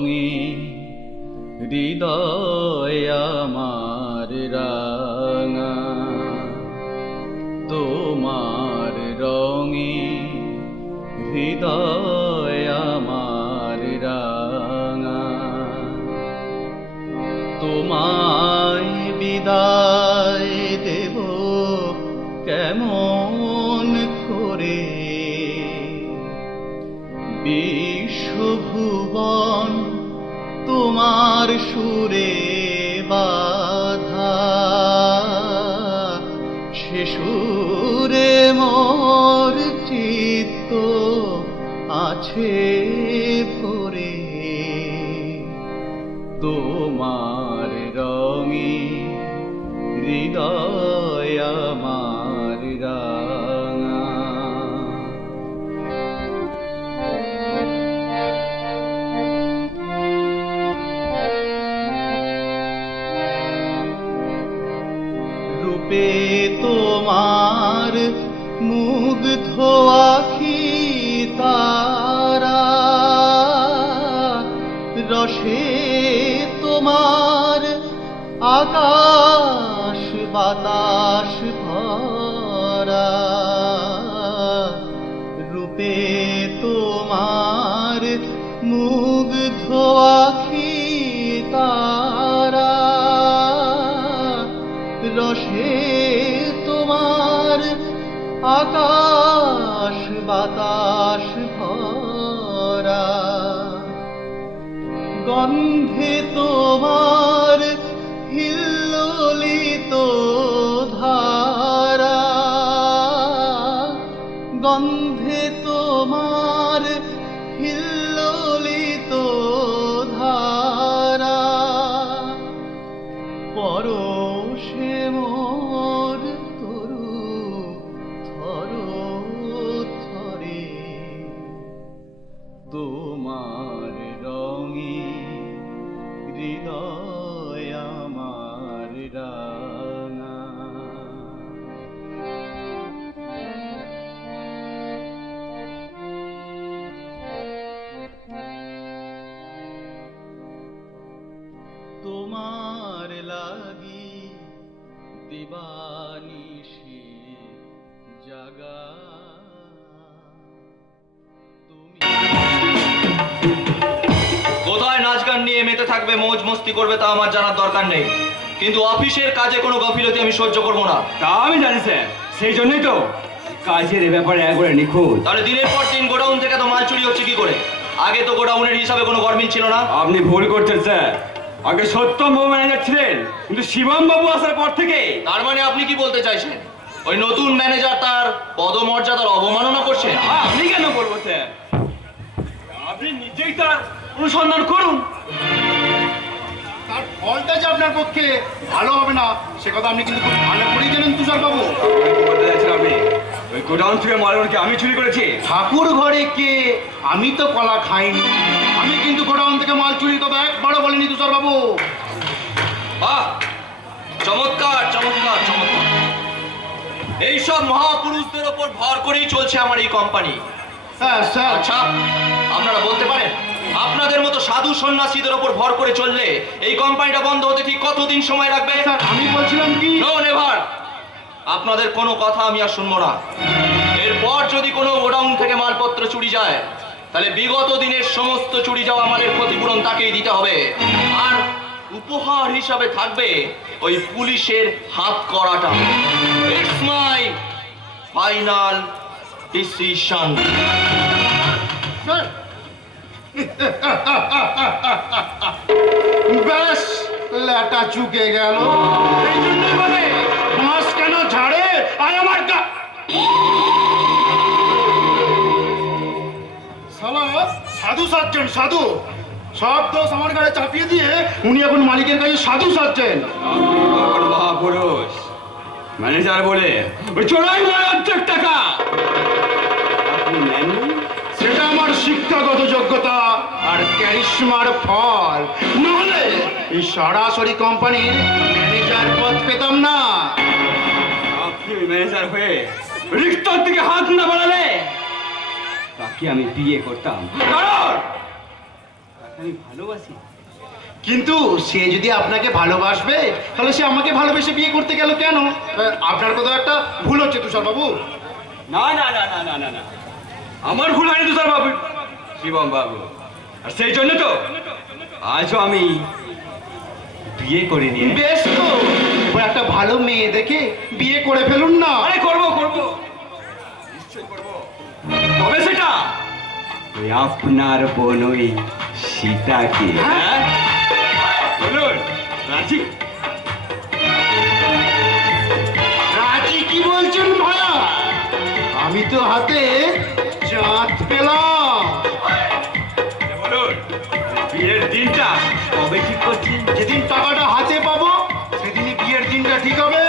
রঙিন হৃদয় আমার রাঙা, তোমার রঙিন হৃদয় আমার রাঙা। তোমায় বিদায় দেব কেমন করে, বিশ্বভুবন তোমার সুরে বাধা, সে সুরে মোর চিত্ত আছে ভরে। তোমার রঙিন হৃদয় আমার রাঙা। রূপে তোমার মুগ্ধ আখি তারা, রসে তোমার আকাশ বাতাস ভরা। রূপে তোমার মুগ্ধ আখি তারা, রসে তোমার আকাশ বাতাস ভরা। গন্ধে তোমার হিল্লোলিত ধারা, গন্ধে তোমার হিল্লোলিত ধারা। পরশে মোর তরু থর থরে, তোমার রঙিন হৃদয় আমার রাঙা। তোমার লাগি দিবানিশি জাগা, কোথায় নাচ গান নিয়ে মেতে থাকবে, মৌজ মস্তি করবে তা আমার জানার দরকার নেই, কিন্তু অফিসের কাজে কোনো গাফিলতি আমি সহ্য করবো না। তা আমি জানি স্যার, সেই জন্যই তো কাজের এ ব্যাপারে একবারে নিখুঁত। তাহলে দিনের পর দিন গোডাউন থেকে তো মাল চুরি হচ্ছে কি করে? আগে তো গোডাউনের হিসাবে কোনো গরমিল ছিল না। আপনি ভুল করছেন স্যার, আগে সত্যম বাবু ম্যানেজার ছিলেন, কিন্তু শিবম বাবু আসার পর থেকে। তার মানে আপনি কি বলতে চাইছেন ওই নতুন ম্যানেজার তার পদমর্যাদার অবমাননা করছেন? আপনি কেন বলবো স্যার, আপনি নিজেই তার অনুসন্ধান করুন। তার ফলটা যে আপনার পক্ষে ভালো হবে না সে কথা আপনি কিন্তু খুব ভালো করেই জানেন তুষার বাবু। বলতে চাইছেন আপনি ওই গোডাউন থেকে মালগুলোকে আমি চুরি করেছি? ঠাকুর ঘরে কে, আমি তো কলা খাইনি, আমি কিন্তু গোডাউন থেকে মাল চুরির কথা একবারও বলিনি তুষার বাবু। বাহ, চমৎকার চমৎকার চমৎকার। এইসব মহাপুরুষদের ওপর ভর করেই চলছে আমার এই কোম্পানি। হ্যাঁ স্যার। আচ্ছা, আপনারা বলতে পারেন আপনাদের মতো সাধু সন্ন্যাসীদের ওপর ভর করে চললে এই কোম্পানিটা বন্ধ হতে ঠিক কতদিন সময় লাগবে? স্যার আমি বলছিলাম কি, নো নেভার, আপনাদের কোনো কথা আমি আর শুনবো না। এরপর যদি কোনো গোডাউন থেকে মালপত্র চুরি যায় তাহলে বিগত দিনের সমস্ত চুরি যাওয়া মালের ক্ষতিপূরণ তাকেই দিতে হবে, আর উপহার হিসাবে থাকবে ওই পুলিশের হাত করাটা। It's my final decision. Sir ব্যাস লেটা চুকে গেল। এই জন্যই বলে মাছ কেন ঝাড়ে আর আমার শালা সাধু সাজছেন, সাধু। সব দোষ আমার গায়ে চাপিয়ে দিয়ে উনি এখন মালিকের কাছে সাধু সাজছেন। মহাপুরুষ ম্যানেজার বলে ওই চোরাই মাল অর্ধেক টাকা আপনি নেননি? সেটা আমার শিক্ষাগত যোগ্যতা আর ক্যারিশমার ফল, নাহলে এই সরাসরি কোম্পানির ম্যানেজার পদ পেতাম না। আপনি ম্যানেজার হয়ে রিক্তর দিকে হাত না বাড়ালে তাকে আমি বিয়ে করতাম, কারণ আমি ভালোবাসি। কিন্তু সে যদি আপনাকে ভালোবাসবে তাহলে সে আমাকে ভালোবেসে বিয়ে করতে গেল কেন? আপনার কোথাও একটা ভুল হচ্ছে তুষার বাবু। না না না না না না না, আমার ভুল হয়নি তুষার বাবু, শিবম বাবু। আর সেই জন্য তো আজও আমি বিয়ে করে নিয়ে। বেশ তো, ওই একটা ভালো মেয়ে দেখে বিয়ে করে ফেলুন না। আরে করবো করবো, নিশ্চয়ই করবো। তবে সেটা ওই আপনার বোন ওই সীতাকে। হ্যাঁ বলুন, রাজি? রাজি কি বলছেন ভায়া? আমি তো হাতে চাঁদ পেলাম। বলুন, বিয়ের দিনটা কবে ঠিক করছি? যেদিন টাকাটা হাতে পাবো সেদিনই বিয়ের দিনটা ঠিক হবে।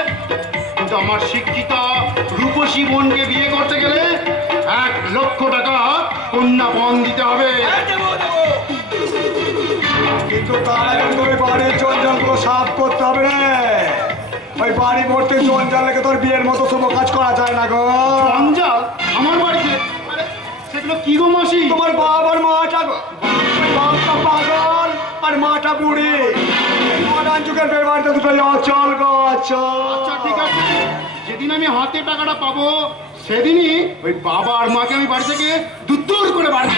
কিন্তু আমার শিক্ষিতা রূপসী বোনকে বিয়ে করতে গেলে 1,00,000 টাকা কন্যা পণ দিতে হবে। কিন্তু তার আগে তোর বাড়ির জঞ্জালগুলো সাফ করতে হবে রে। ওই বাড়ি ভর্তি জঞ্জাল লেগে তোর বিয়ের মতো শুভ কাজ করা যায় না গো। জঞ্জাল আমার বাড়িতে? আরে, সেগুলো কি গো মাসি? তোমার বাবার মাটা বাপটা পাগল আর মাটা বুড়ি। মডার্ন যুগের বিয়ে বাড়িতে দুটো অচল গো অচল। আচ্ছা ঠিক আছে, যেদিন আমি হাতে টাকাটা পাবো সেদিনই ওই বাবা আর মাকে আমি বাড়ি থেকে দূর করে বাড়ি।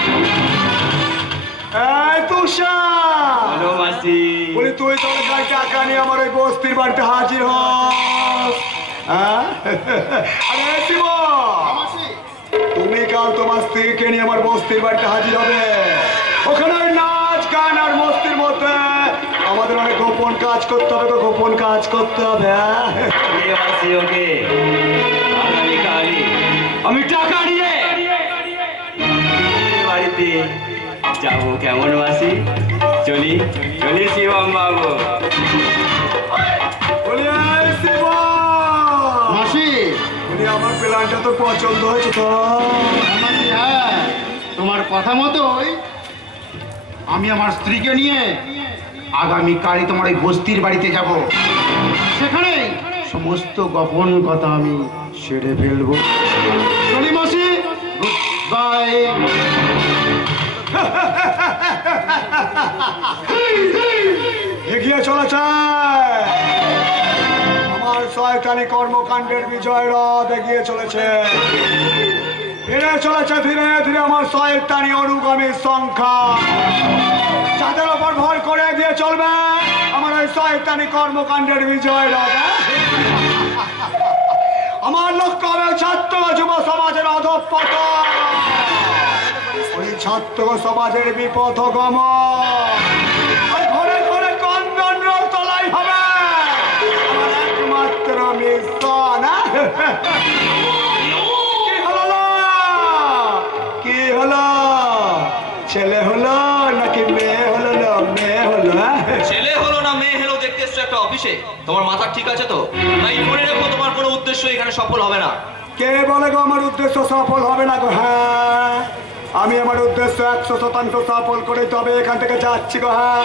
এই তুষার, হ্যালো মাসি। বলি তুই তোর গাড়ি টাকা নিয়ে আমার ওই বস্তির বাড়িতে হাজির হস। হ্যাঁ? আরে শিব, মাসি, তুমি কাল তোমার স্ত্রীকে নিয়ে আমার বস্তির বাড়িতে হাজির হবে। ওখানে ওই নাচ গান আর মস্তির মধ্যে আমাদের অনেক গোপন কাজ করতে হবে তো, গোপন কাজ করতে হবে। ওকে আগামীকালই আমি টাকা নিয়ে বাড়িতে যাবো, কেমন মাসি? চলি চলি শিবম বাবু। বলি এই শিব, মাসি, বলি আমার প্ল্যানটা তো পছন্দ হয়েছে তো। মাসি, হ্যাঁ, তোমার কথা মতোই আমি আমার স্ত্রীকে নিয়ে আগামীকালই তোমার ওই বস্তির বাড়িতে যাব। সেখানে সমস্ত গোপন কথা আমি সেরে ফেলবো। চলি মাসি, গুড বাই। এগিয়ে চলেছে আমার শয়তানি কর্মকাণ্ডের বিজয় রথ, এগিয়ে চলেছে। ফিরে চলেছে ধীরে ধীরে আমার শয়তানি অনুগামী সংখ্যা। যাদের ওপর ভর করে এগিয়ে চলবে আমার ওই শয়তানি কর্মকাণ্ডের বিজয় রথ। আমার লক্ষ্য হবে ছাত্র যুব সমাজের অধঃপতন, ওই ছাত্র সমাজের বিপথগমন। ওই ঘরে ঘরে কন্দন রোল তোলাই হবে আমার একমাত্র মিশন। কি হলো না? কি হলো? ছেলে হলো নাকি মেয়ে হলো? না মেয়ে হলো। ছেলে হলো না মেয়ে হলো দেখতে এসছো একটা অফিসে? তোমার মাথা ঠিক আছে তো? তাই মনে রেখো, তোমার কোনো উদ্দেশ্য এখানে সফল হবে না। কে বলে গো আমার উদ্দেশ্য সফল হবে না গো? হ্যাঁ, আমি আমার উদ্দেশ্য 100% সফল করে তবে এখান থেকে যাচ্ছি গো। হ্যাঁ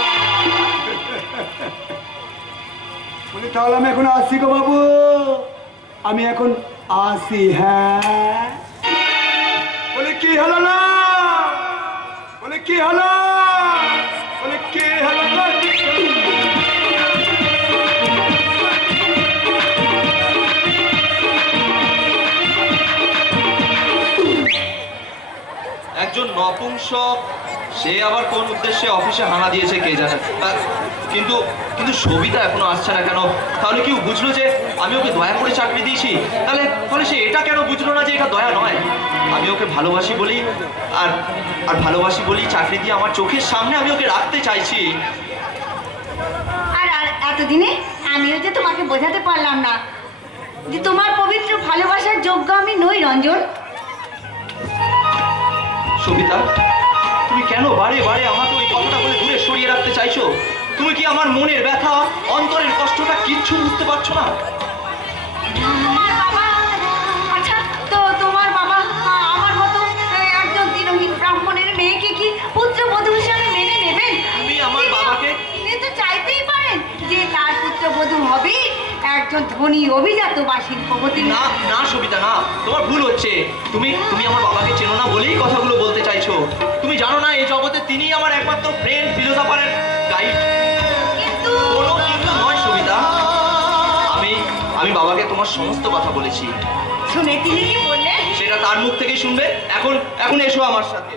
বলি তাহলে আমি এখন আসি গো বাবু, আমি এখন আসি। হ্যাঁ বলি কি হলো না? বলি কি হলো? বলি কি হলো না? একজন নপুংসক, সে আবার কোন উদ্দেশ্যে অফিসে হানা দিয়েছে কে জানে। কিন্তু কিন্তু সবিতা এখনো আসছে না কেন? তাহলে কি ও বুঝলো যে আমি ওকে দয়া করে চাকরি দিয়েছি? তাহলে তাহলে সে এটা কেন বুঝলো না যে এটা দয়া নয়? আমি ওকে ভালোবাসি বলি আর আর ভালোবাসি বলি চাকরি দিয়ে আমার চোখের সামনে আমি ওকে রাখতে চাইছি। আর এতদিনে আমিও যে তোমাকে বোঝাতে পারলাম না যে তোমার পবিত্র ভালোবাসার যোগ্য আমি নই রঞ্জন। সবিতা, তুমি কেন বারে বারে আমাকে ওই কথাটা বলে দূরে সরিয়ে রাখতে চাইছো? তুমি কি আমার মনের ব্যথা, অন্তরের কষ্টটা কিচ্ছু বুঝতে পারছো না? তোমার বাবা, আচ্ছা তো তোমার বাবা আমার মতো একজন দিনহীন ব্রাহ্মণের মেয়েকে কি পুত্রবধূ হিসেবে মেনে নেবেন? তুমি আমার বাবাকে তিনি তো চাইতেই পারেন যে তার পুত্রবধূ হবে একজন একজন ধনী অভিজাত বা শিল্পপতি না না সবিতা, না, তোমার ভুল হচ্ছে। তুমি তুমি আমার বাবাকে চেনো না বলেই কথাগুলো বলতে চাইছো। তুমি জানো না এই জগতে তিনিই আমার একমাত্র ফ্রেন্ড, ফিলোসফার, গাইড। কিন্তু কোনো কিন্তু নয় সবিতা। আমি বাবাকে তোমার সমস্ত কথা বলেছি। শুনে তিনি কি বললেন? সেটা তার মুখ থেকেই শুনবে। এখন এসো আমার সাথে।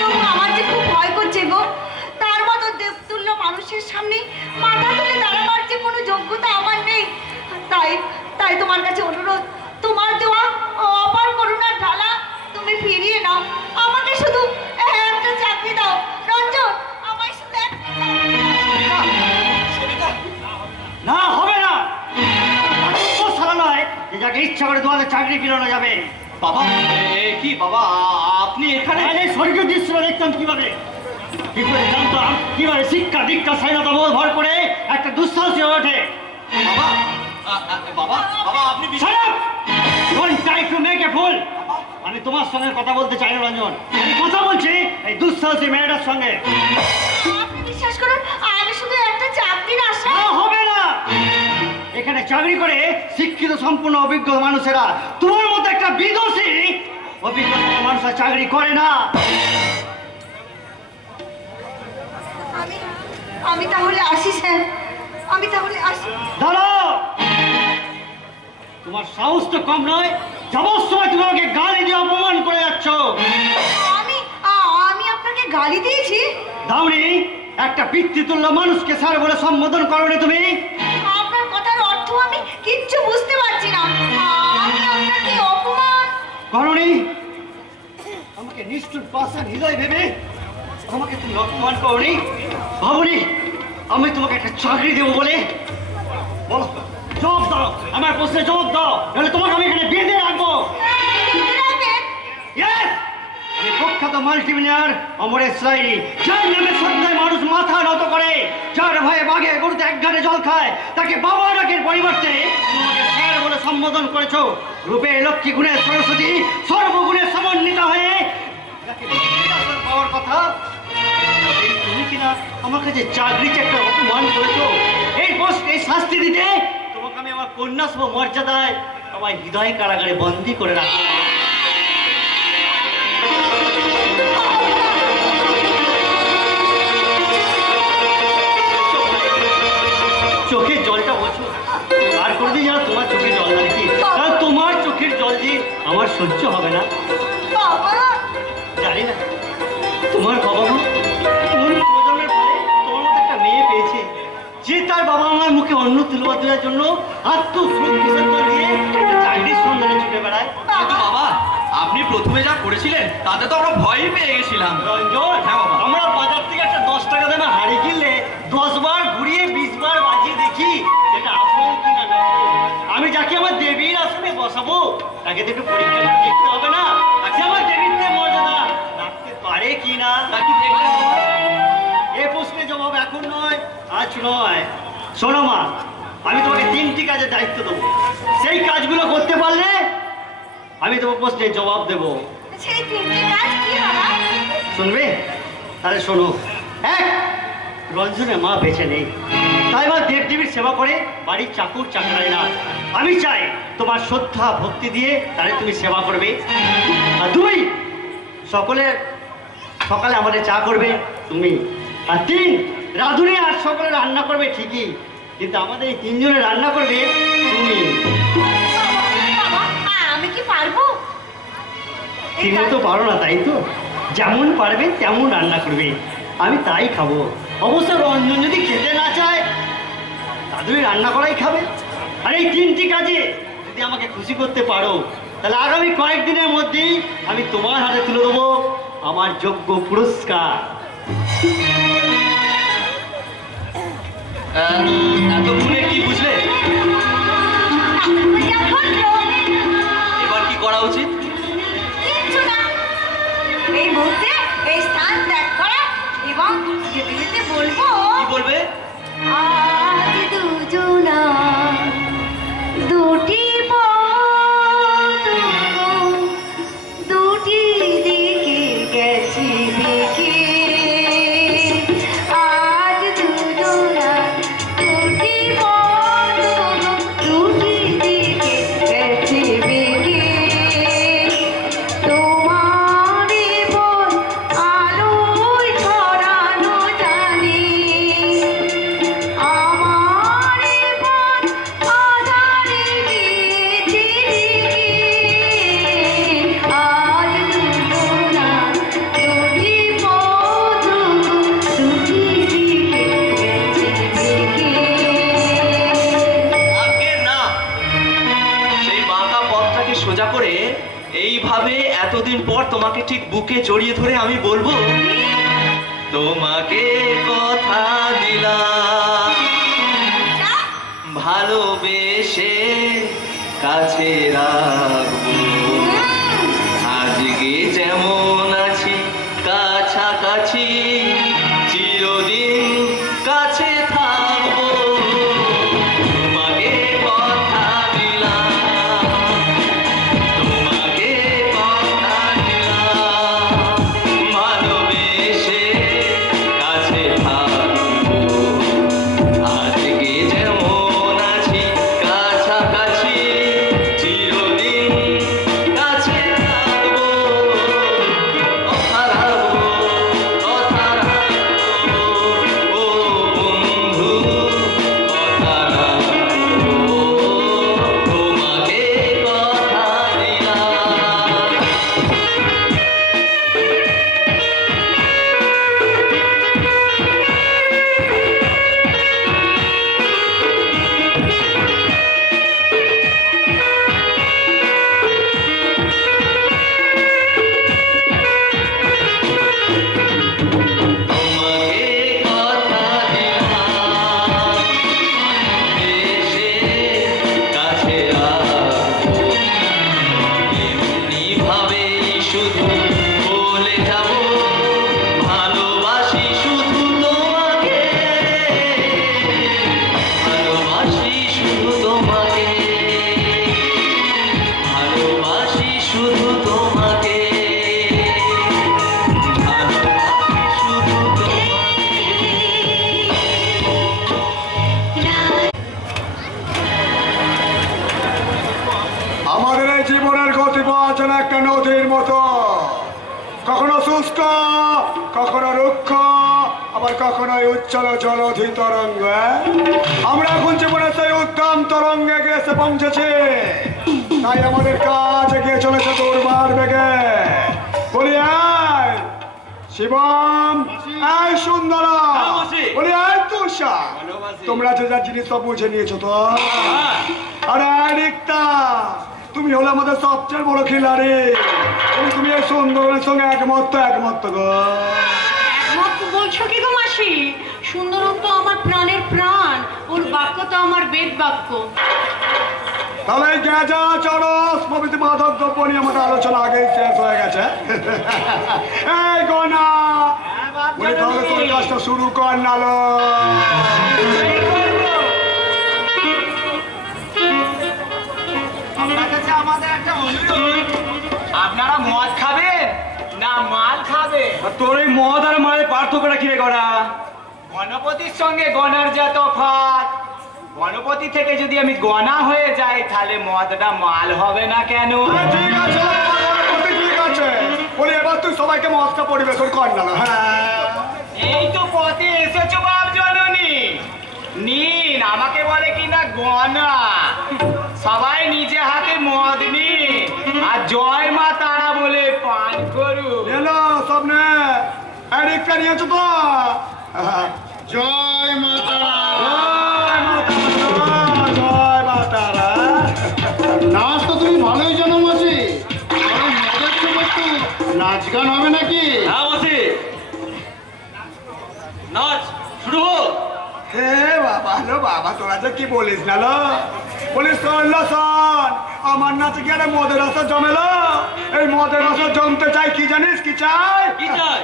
তবু আমার যে খুব ভয় করছে গো। তার মতো দেবতুল্য মানুষের সামনে মাথা তুলে দাঁড়াবার যে কোনো যোগ্যতা আমার নেই। তাই তাই তোমার কাছে অনুরোধ, তোমার দেওয়া অপার করুণার ঢালা তুমি ফিরিয়ে নাও। আমাকে শুধু একটা চাকরি দাও রঞ্জন, আমায় শুধু একটা চাকরি দাও। সবিতা, না, হবে না। সারা নয় যে যাকে ইচ্ছা করে তোমাদের চাকরি কিনানো যাবে। বাবা, কি বাবা, আপনি এখানে? স্বর্গীয় দৃশ্য দেখতাম কিভাবে, কি করে জানতাম কিভাবে শিক্ষা দীক্ষা স্বাধীনতা বোধ ভর করে একটা দুঃসাহসী হয়ে ওঠে। বাবা, বাবা, বাবা, আপনি Shut up! Don't try to make a fool! আমি তোমার সঙ্গে কথা বলতে চাই না রঞ্জন, আমি কথা বলছি এই দুঃসাহসী মেয়েটার সঙ্গে। আপনি বিশ্বাস করুন, আমি শুধু একটা চাকরির আশা। না, হবে না। এখানে চাকরি করে শিক্ষিত সম্পূর্ণ অভিজ্ঞ মানুষেরা, তোমার মতো একটা বিদোষী অভিজ্ঞতা মানুষরা চাকরি করে না। আমি তাহলে আসি স্যার, আমি তাহলে আসি। দাঁড়াও, তোমার সাহস তো কম নয়। যাবার সময় তুমি আমাকে গালি দিয়ে অপমান করে যাচ্ছ। আমি আমি আপনাকে গালি দিয়েছি? দাউনি, একটা পিতৃতুল্য মানুষকে স্যার বলে সম্বোধন করোনি তুমি। আপনার কথার অর্থ আমি কিচ্ছু বুঝতে পারছি না। আমি আপনাকে অপমান করোনি? আমাকে নিষ্ঠুর পাষাণ হৃদয় ভেবে আমাকে তুমি অপমান করোনি? ভাবনি আমি তোমাকে একটা চাকরি দেবো বলে? বলো, জবাব দাও, আমার প্রশ্নে জবাব দাও, নাহলে তোমাকে আমি এখানে বেঁধে রাখবো। Yes! আমি প্রখ্যাত মাল্টিমিলিয়নার অমরেশ রায়নি, যার নামে শ্রদ্ধায় মানুষ মাথা নত করে, যার ভয়ে বাঘে গরুতে এক ঘাটে জল খায়, তাকে বাবা ডাকের পরিবর্তে তোমাকে স্যার বলে সম্বোধন করেছো। রূপে লক্ষ্মী গুণে সরস্বতী, সর্বগুণে সমন্বিত হয়ে যাকে বিদ্যাধর পাওয়ার কথা, এই তুমি কিনা আমার কাছে চাকরিতে একটা অপমান করেছো। এই শাস্তি দিতে তোমাকে আমি আমার কন্যা সম মর্যাদায় আমার হৃদয় কারাগারে বন্দী করে রাখবো। চোখের জলটা বলছো আর করে দিই, যেন তোমার চোখের জল না দেখি, কারণ তোমার চোখের জল যে আমার সহ্য হবে না। জানি না তোমার বাবা মা কোন প্রজন্মের ফলে তোমার মতো একটা মেয়ে পেয়েছে, যে তার বাবা মার মুখে অন্ন তুলবা দেওয়ার জন্য আত্মবিসর্জন দিয়ে একটা চাকরির সন্ধানে ছুটে বেড়ায়। কিন্তু বাবা, আপনি প্রথমে যা করেছিলেন তাতে তো আমরা ভয়ই পেয়ে গেছিলাম। রঞ্জন, হ্যাঁ বাবা। আমরা বাজার থেকে একটা 10 টাকা দামে হাড়ি কিনলে 10 বার ঘুরিয়ে 20 বার বাজিয়ে দেখি এটা আসল কিনা না। আমি যাকে আমার দেবীর আসনে বসাবো তাকে তো একটু পরীক্ষা করে দেখতে হবে না, যে আমার দেবীর মর্যাদা রাখতে পারে কিনা। তা কি দেখলেন বাবা? এ প্রশ্নের জবাব এখন নয়, আজ নয়। শোনো মা, আমি তোমাকে 3টি কাজের দায়িত্ব দেবো, সেই কাজগুলো করতে পারলে আমি তোমার প্রশ্নের জবাব দেবো। সেই তিনটে কাজ কি বাবা? শুনবে? তাহলে শোনো। এক, রঞ্জনের মা বেঁচে নেই, তাই বা দেবদেবীর সেবা করে বাড়ির চাকর চাকরাই না। আমি চাই তোমার শ্রদ্ধা ভক্তি দিয়ে তাহলে তুমি সেবা করবে। আর 2, সকালে আমাদের চা করবে তুমি। আর 3, রাঁধুনি আর সকলে রান্না করবে ঠিকই, কিন্তু আমাদের এই 3 জনের রান্না করবে তুমি। বাবা, আমি কি পারবো? তুমি তো পারো না, তাই তো? যেমন পারবে তেমন রান্না করবে, আমি তাই খাবো। অবশ্য রঞ্জন যদি খেতে না চায় তাদের রান্না করাই খাবে। আর এই 3টি কাজে যদি আমাকে খুশি করতে পারো তাহলে আগামী কয়েকদিনের মধ্যেই আমি তোমার হাতে তুলে দেবো আমার যোগ্য পুরস্কার। এতক্ষণে কি বুঝলে? এবার কি করা উচিত? কিচ্ছু না, এই মুহূর্তে এই স্থান ত্যাগ করা এবং যেতে যেতে বলবো, কি বলবে? আজ দুজনা দুটি পথ, দুটি দিকে গেছি দেখে। আজ দুজনা দুটি পথ, তোমাকে ঠিক বুকে জড়িয়ে ধরে আমি বলবো, তোমাকে কথা দিলাম ভালোবেসে কাছে রাখবো, আজকে যেমন আছি কাছাকাছি চিরদিন কাছে থাকবো, তোমাকে কথা দিলাম, তোমাকে কথা দিলাম ভালোবেসে কাছে থাকবো, আজকে যেমন আছি কাছাকাছি চিরদিন কাছে থাকবো, কথা রাখবো, কথা রাখবো, ও বন্ধু কথা রাখবো, তোমাকে কথা দিলাম। তোমাকে কথা দিলাম এসে কাছে আসবো, এমনি ভাবেই শুধু বলে যাব ভালোবাসি শুধু তোমাকে, ভালোবাসি শুধু তোমাকে, ভালোবাসি শুধু তোমাকে, ভালোবাসি শুধু আমাদের এই জীবনের গতিপথ যেন একটা নদীর মতো, কখনো শুষ্ক, কখনো রুক্ষ, আবার কখনো উচ্ছল জলধি তরঙ্গ। আমরা এখন জীবনের সেই উদ্দাম তরঙ্গে গিয়ে এসে পৌঁছেছি, তাই আমাদের কাজ এগিয়ে চলেছে দুর্বার বেগে। বলি আয় শিবম, এই সুন্দরা, বলি আয় তুষা, তোমরা যে যা জিনিস সব বুঝে নিয়েছো তো? আরে আয় রিক্তা, তুমি হলে আমাদের সবচেয়ে বড় খিলাড়ি। তুমি এই সুন্দরের সঙ্গে একমত তো? একমত তো গো? একমত বলছো কি গো মাসি? সুন্দরম তো আমার প্রাণের প্রাণ, ওর বাক্য তো আমার বেদ বাক্য। তাহলে এই গেজা চরস প্রভৃতি মাদক দ্রব্য নিয়ে আমাদের আলোচনা আগেই শেষ হয়ে গেছে। এই গনা বলি তাহলে তোর কাজটা শুরু কর নালো। আপনার কাছে আমাদের একটা অনুরোধ, আপনারা মদ খাবেন না মাল খাবে? তোর এই মদ আর মালের পার্থক্যটা কি রে গড়া? গণপতির সঙ্গে গণার যা তফাৎ, গণপতি থেকে যদি আমি গণা হয়ে যাই তাহলে মদটা মাল হবে না কেন? ঠিক আছে গণপতি, ঠিক আছে। বলি এবার তুই সবাইকে মদটা পরিবেশন কর নালো। হ্যাঁ এই তো পথে এসেছো বাপ জননী, নিন। আমাকে বলে কিনা গণা, সবাই নিজে হাতে মদ নিন আর জয় মা তারা বলে পান করুন। এলো সব নে, এরিকটা নিয়েছো তো? জয় মাতা। জয় মাতা, জয় মাতারা। নাচ তো তুমি ভালোই জানো মাসি, আরে মজার সময় তো নাচ গান হবে নাকি? হ্যাঁ মাসি, নাচ শুরু হোক। হে বাবা, লো বাবা, তোরা যে কি বলিস না লো? বলিস শোন লো শোন, আমার নাচে কি আরে মদের আসর জমেলো? এই মদের আসর জমতে চাই কি জানিস কি চাই? কি চাই?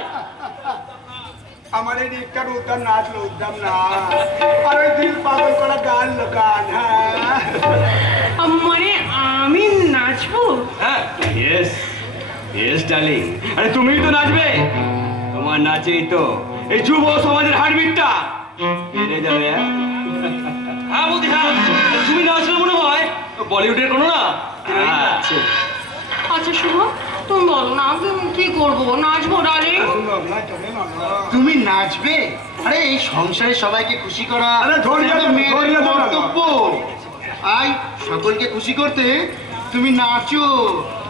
আমার এই রিকটার উদ্যাম নাচলো, উদ্যাম না, আর ওই দিল পাগল করা গান লো গান। হ্যাঁ মানে আমি নাচবো? হ্যাঁ, ইয়েস ইয়েস ডার্লিং। আরে তুমিই তো নাচবে, তোমার নাচেই তো এই যুব সমাজের হার্টবিটটা বেড়ে যাবে। হ্যাঁ বুদ্ধি, হ্যাঁ তুমি নাচলে মনে হয় বলিউডের কোনো না। আচ্ছা শুভ, তুমি বলো না আমি কি করবো? নাচবো ডার্লিং। তুমি নাচবে? আরে এই সংসারে সবাইকে খুশি করা আরে ধরিয়ে এটা তো দাও, মেয়েদের ধরিয়ে দাও না। কর্তব্য। আই সকলকে খুশি করতে তুমি নাচো।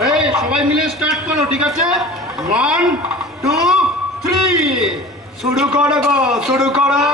এই সবাই মিলে স্টার্ট করো, ঠিক আছে? 1 2 3 শুরু করো গো, শুরু করো।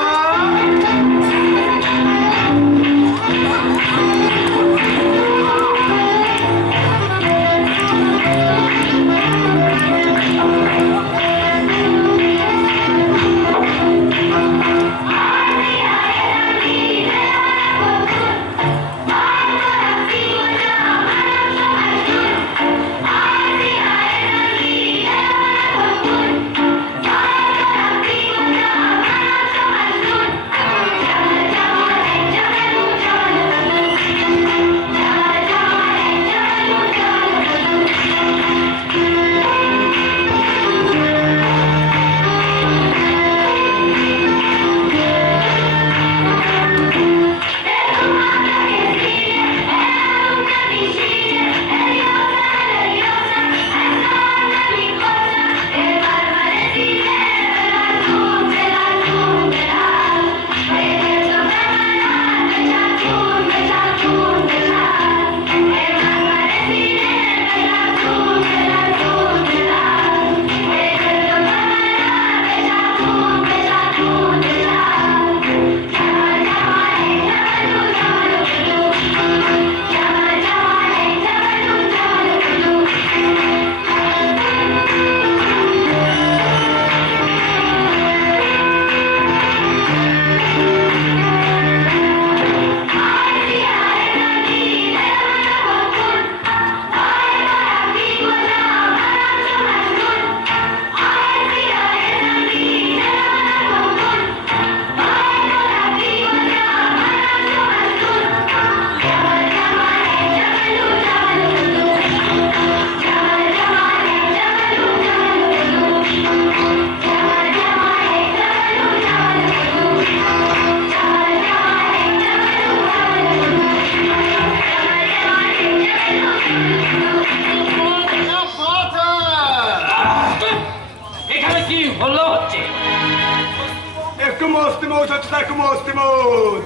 একটু মস্তি মৌজ হচ্ছে স্যার, একটু মস্তি মৌজ।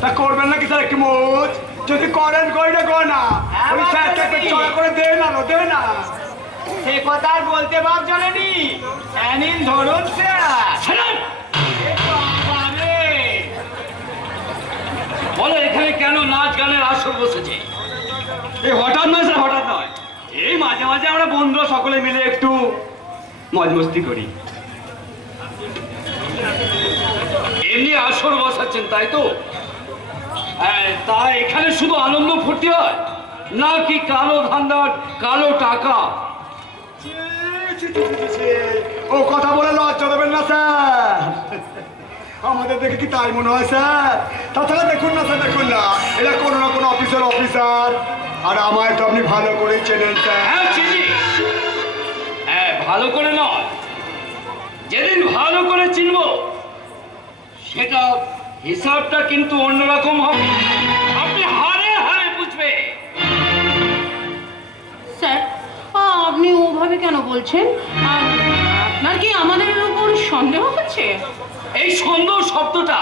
তা করবেন নাকি স্যার একটু মৌজ? যদি করেন কইটা গো না, ওই স্যারকে একটু চড়া করে দে না, দে না। সে কথা আর বলতে বাপ জানেনি, নিন ধরুন স্যার। বলো এখানে কেন নাচ গানের আসর বসেছে? এই হঠাৎ নয় স্যার, হঠাৎ নয়, এই মাঝে মাঝে আমরা বন্ধুরা সকলে মিলে একটু মজ মস্তি করি। এমনি আসর বসাচ্ছেন তাই তো? তা এখানে শুধু আনন্দ ফুর্তি হয় নাকি কালো ধান্দার কালো টাকা? ছি, ছি, ছি, ছি, ছি। ও কথা বলে লজ্জা দেবেন না স্যার, আমাদের দেখে কি তাই মনে হয় স্যার? তাছাড়া দেখুন না স্যার, দেখুন না, এটা কোনো না কোনো অফিসার, আর আমায় তো আপনি ভালো করেই চেনেন স্যার। হ্যাঁ চিনি, হ্যাঁ ভালো করে নয়, যেদিন ভালো করে চিনবো সেটা হিসাবটা কিন্তু অন্যরকম হবে, আপনি হারে হারে বুঝবে। স্যার আপনি ওভাবে কেন বলছেন? আর আপনার কি আমাদের উপর সন্দেহ হচ্ছে? এই সন্দেহ শব্দটা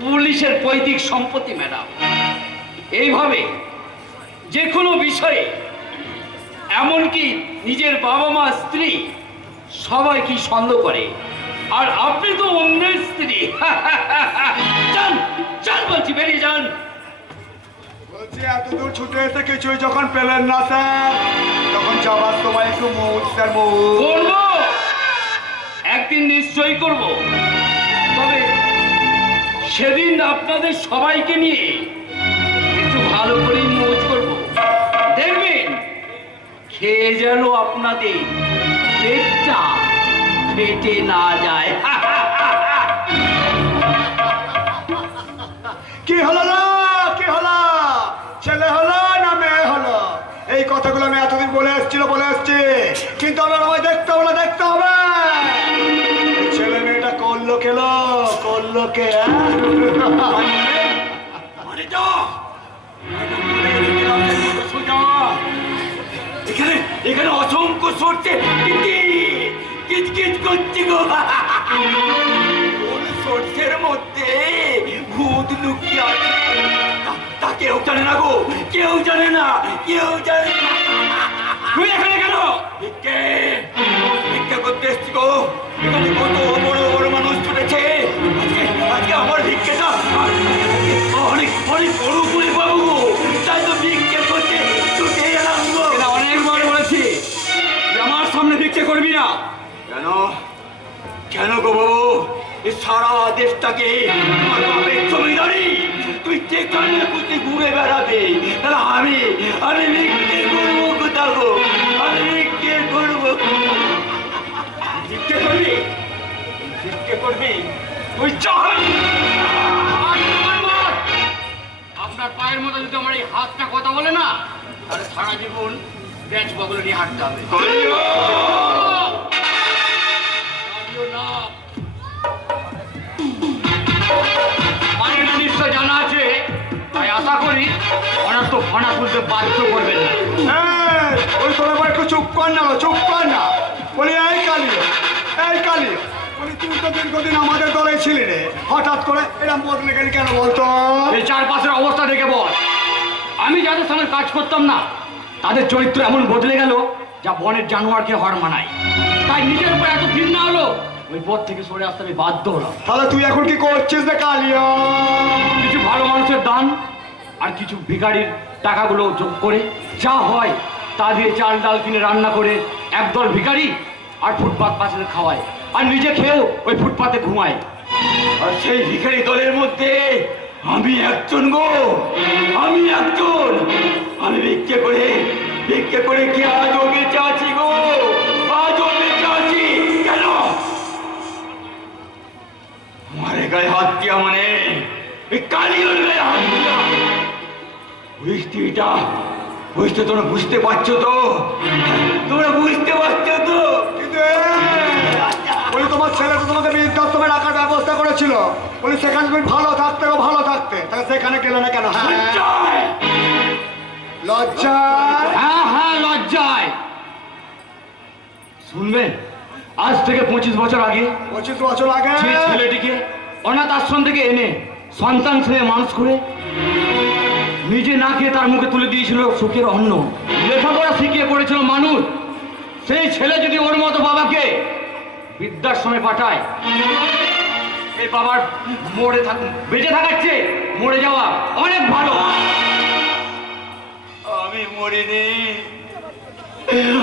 পুলিশের পৈতৃক সম্পত্তি ম্যাডাম। এইভাবে যে কোনো বিষয়ে, এমনকি নিজের বাবা মা স্ত্রী সবাই কি সন্দেহ করে, আর আপনি তো অন্যের স্ত্রী। যান যান বলছি, বেরিয়ে যান। বলছি এত দূর ছুটে এসে কিছুই যখন পেলেন না স্যার, তখন যাবার সময় একটু মৌজ স্যার, মৌজ। করবো, একদিন নিশ্চয়ই করব, তবে সেদিন আপনাদের সবাইকে নিয়ে একটু ভালো করে মৌজ করব। দেখবেন খেয়ে যেন আপনাদের পেটটা ফেটে না যায়। কি হলো না, কি হলো, ছেলে হলো না মেয়ে হলো? এই কথাগুলো আমি এতদিন বলে এসছি, কিন্তু আমার আমায় দেখতে হবে না, দেখতে হবে। এই ছেলে মেয়েটা করলো কে? এখানে অসংখ্য সরছে কিচকিচ করছি গো। সরষের মধ্যে ভূত লুকিয়ে আছে, তা কেউ জানে না গো, কেউ জানে না। তুই এখানে কেন? ভিক্ষা করতে এসছি গো, এখানে কত বড় বড় মানুষ ছুটেছে, আজকে আমার ভিক্ষাটা অনেক অনেক বড় করে পাবো গো, তাই তো ভিক্ষা করতে ছুটে এলাম গো। অনেকবার বলেছি আমার সামনে ভিক্ষা করবি না। কেন গো বাবু, এই সারা দেশটাকে আমার বাপের জমিদারি, তুই যেখানে খুশি ঘুরে বেড়াবে, তাহলে আমি ভিক্ষে করবো কোথাও গো? আমি ভিক্ষে করবো, ভিক্ষে করবি তুই? চল, আপনার পায়ের মতো যদি আমার এই হাতটা কথা বলে না, তাহলে সারা জীবন ব্যাচ বগলে নিয়ে হাঁটতে হবে। নিশ্চয় জানা আছে, তাই আশা করি ওনার তো ফোনা খুলতে বাধ্য করবেন না। ওই তোরা একটু চুপ কর না, বলি এই কালি, বলি তুই তো দীর্ঘদিন আমাদের দলে ছিলি রে, হঠাৎ করে এরকম বদলে গেলি কেন বলতো? এই চারপাশের অবস্থা দেখে বল, আমি যাদের সঙ্গে কাজ করতাম না তাদের চরিত্র এমন বদলে গেল যা বনের জানোয়ারকে হার মানায়। তাই নিজের উপর এত ঘৃণা হলো, ওই পথ থেকে সরে আসতে আমি বাধ্য হলাম। তাহলে তুই এখন কি করছিস রে কালিয়া? কিছু ভালো মানুষের দান আর কিছু ভিখারির টাকাগুলো যোগ করে যা হয় তা দিয়ে চাল ডাল কিনে রান্না করে একদল ভিখারি আর ফুটপাত পাশে খাওয়ায়, আর নিজে খেয়েও ওই ফুটপাতে ঘুমায়। আর সেই ভিখারি দলের মধ্যে আমি একজন গো, আমি ভিক্ষে করে কি আজও বেঁচে আছি গো, আজও বেঁচে আছি। কেন আমার গায়ে হাত দিয়া, মানে এই কালিয়ার গায়ে হাত দিয়া? ওই স্ত্রীটা, তোমরা বুঝতে পারছো তো? কিন্তু বলি তোমার ছেলে তো তোমাকে বৃদ্ধাশ্রমে রাখার ব্যবস্থা করেছিল, বলি সেখানে তুমি ভালো থাকতে, তাহলে সেখানে গেলে না কেন? লজ্জা? হ্যাঁ লজ্জায়। শুনবেন আজ থেকে 25 বছর আগে 25 বছর আগে যে ছেলেটিকে অনাথ আশ্রম থেকে এনে সন্তান ছেলে মানুষ করে নিজে না খেয়ে তার মুখে তুলে দিয়েছিল সুখের অন্ন, লেখাপড়া শিখিয়ে পড়েছিল মানুষ, সেই ছেলে যদি ওর মতো বাবাকে বৃদ্ধাশ্রমে পাঠায়, এই বাবার বেঁচে থাকার চেয়ে মরে যাওয়া অনেক ভালো। আমি মরিনি,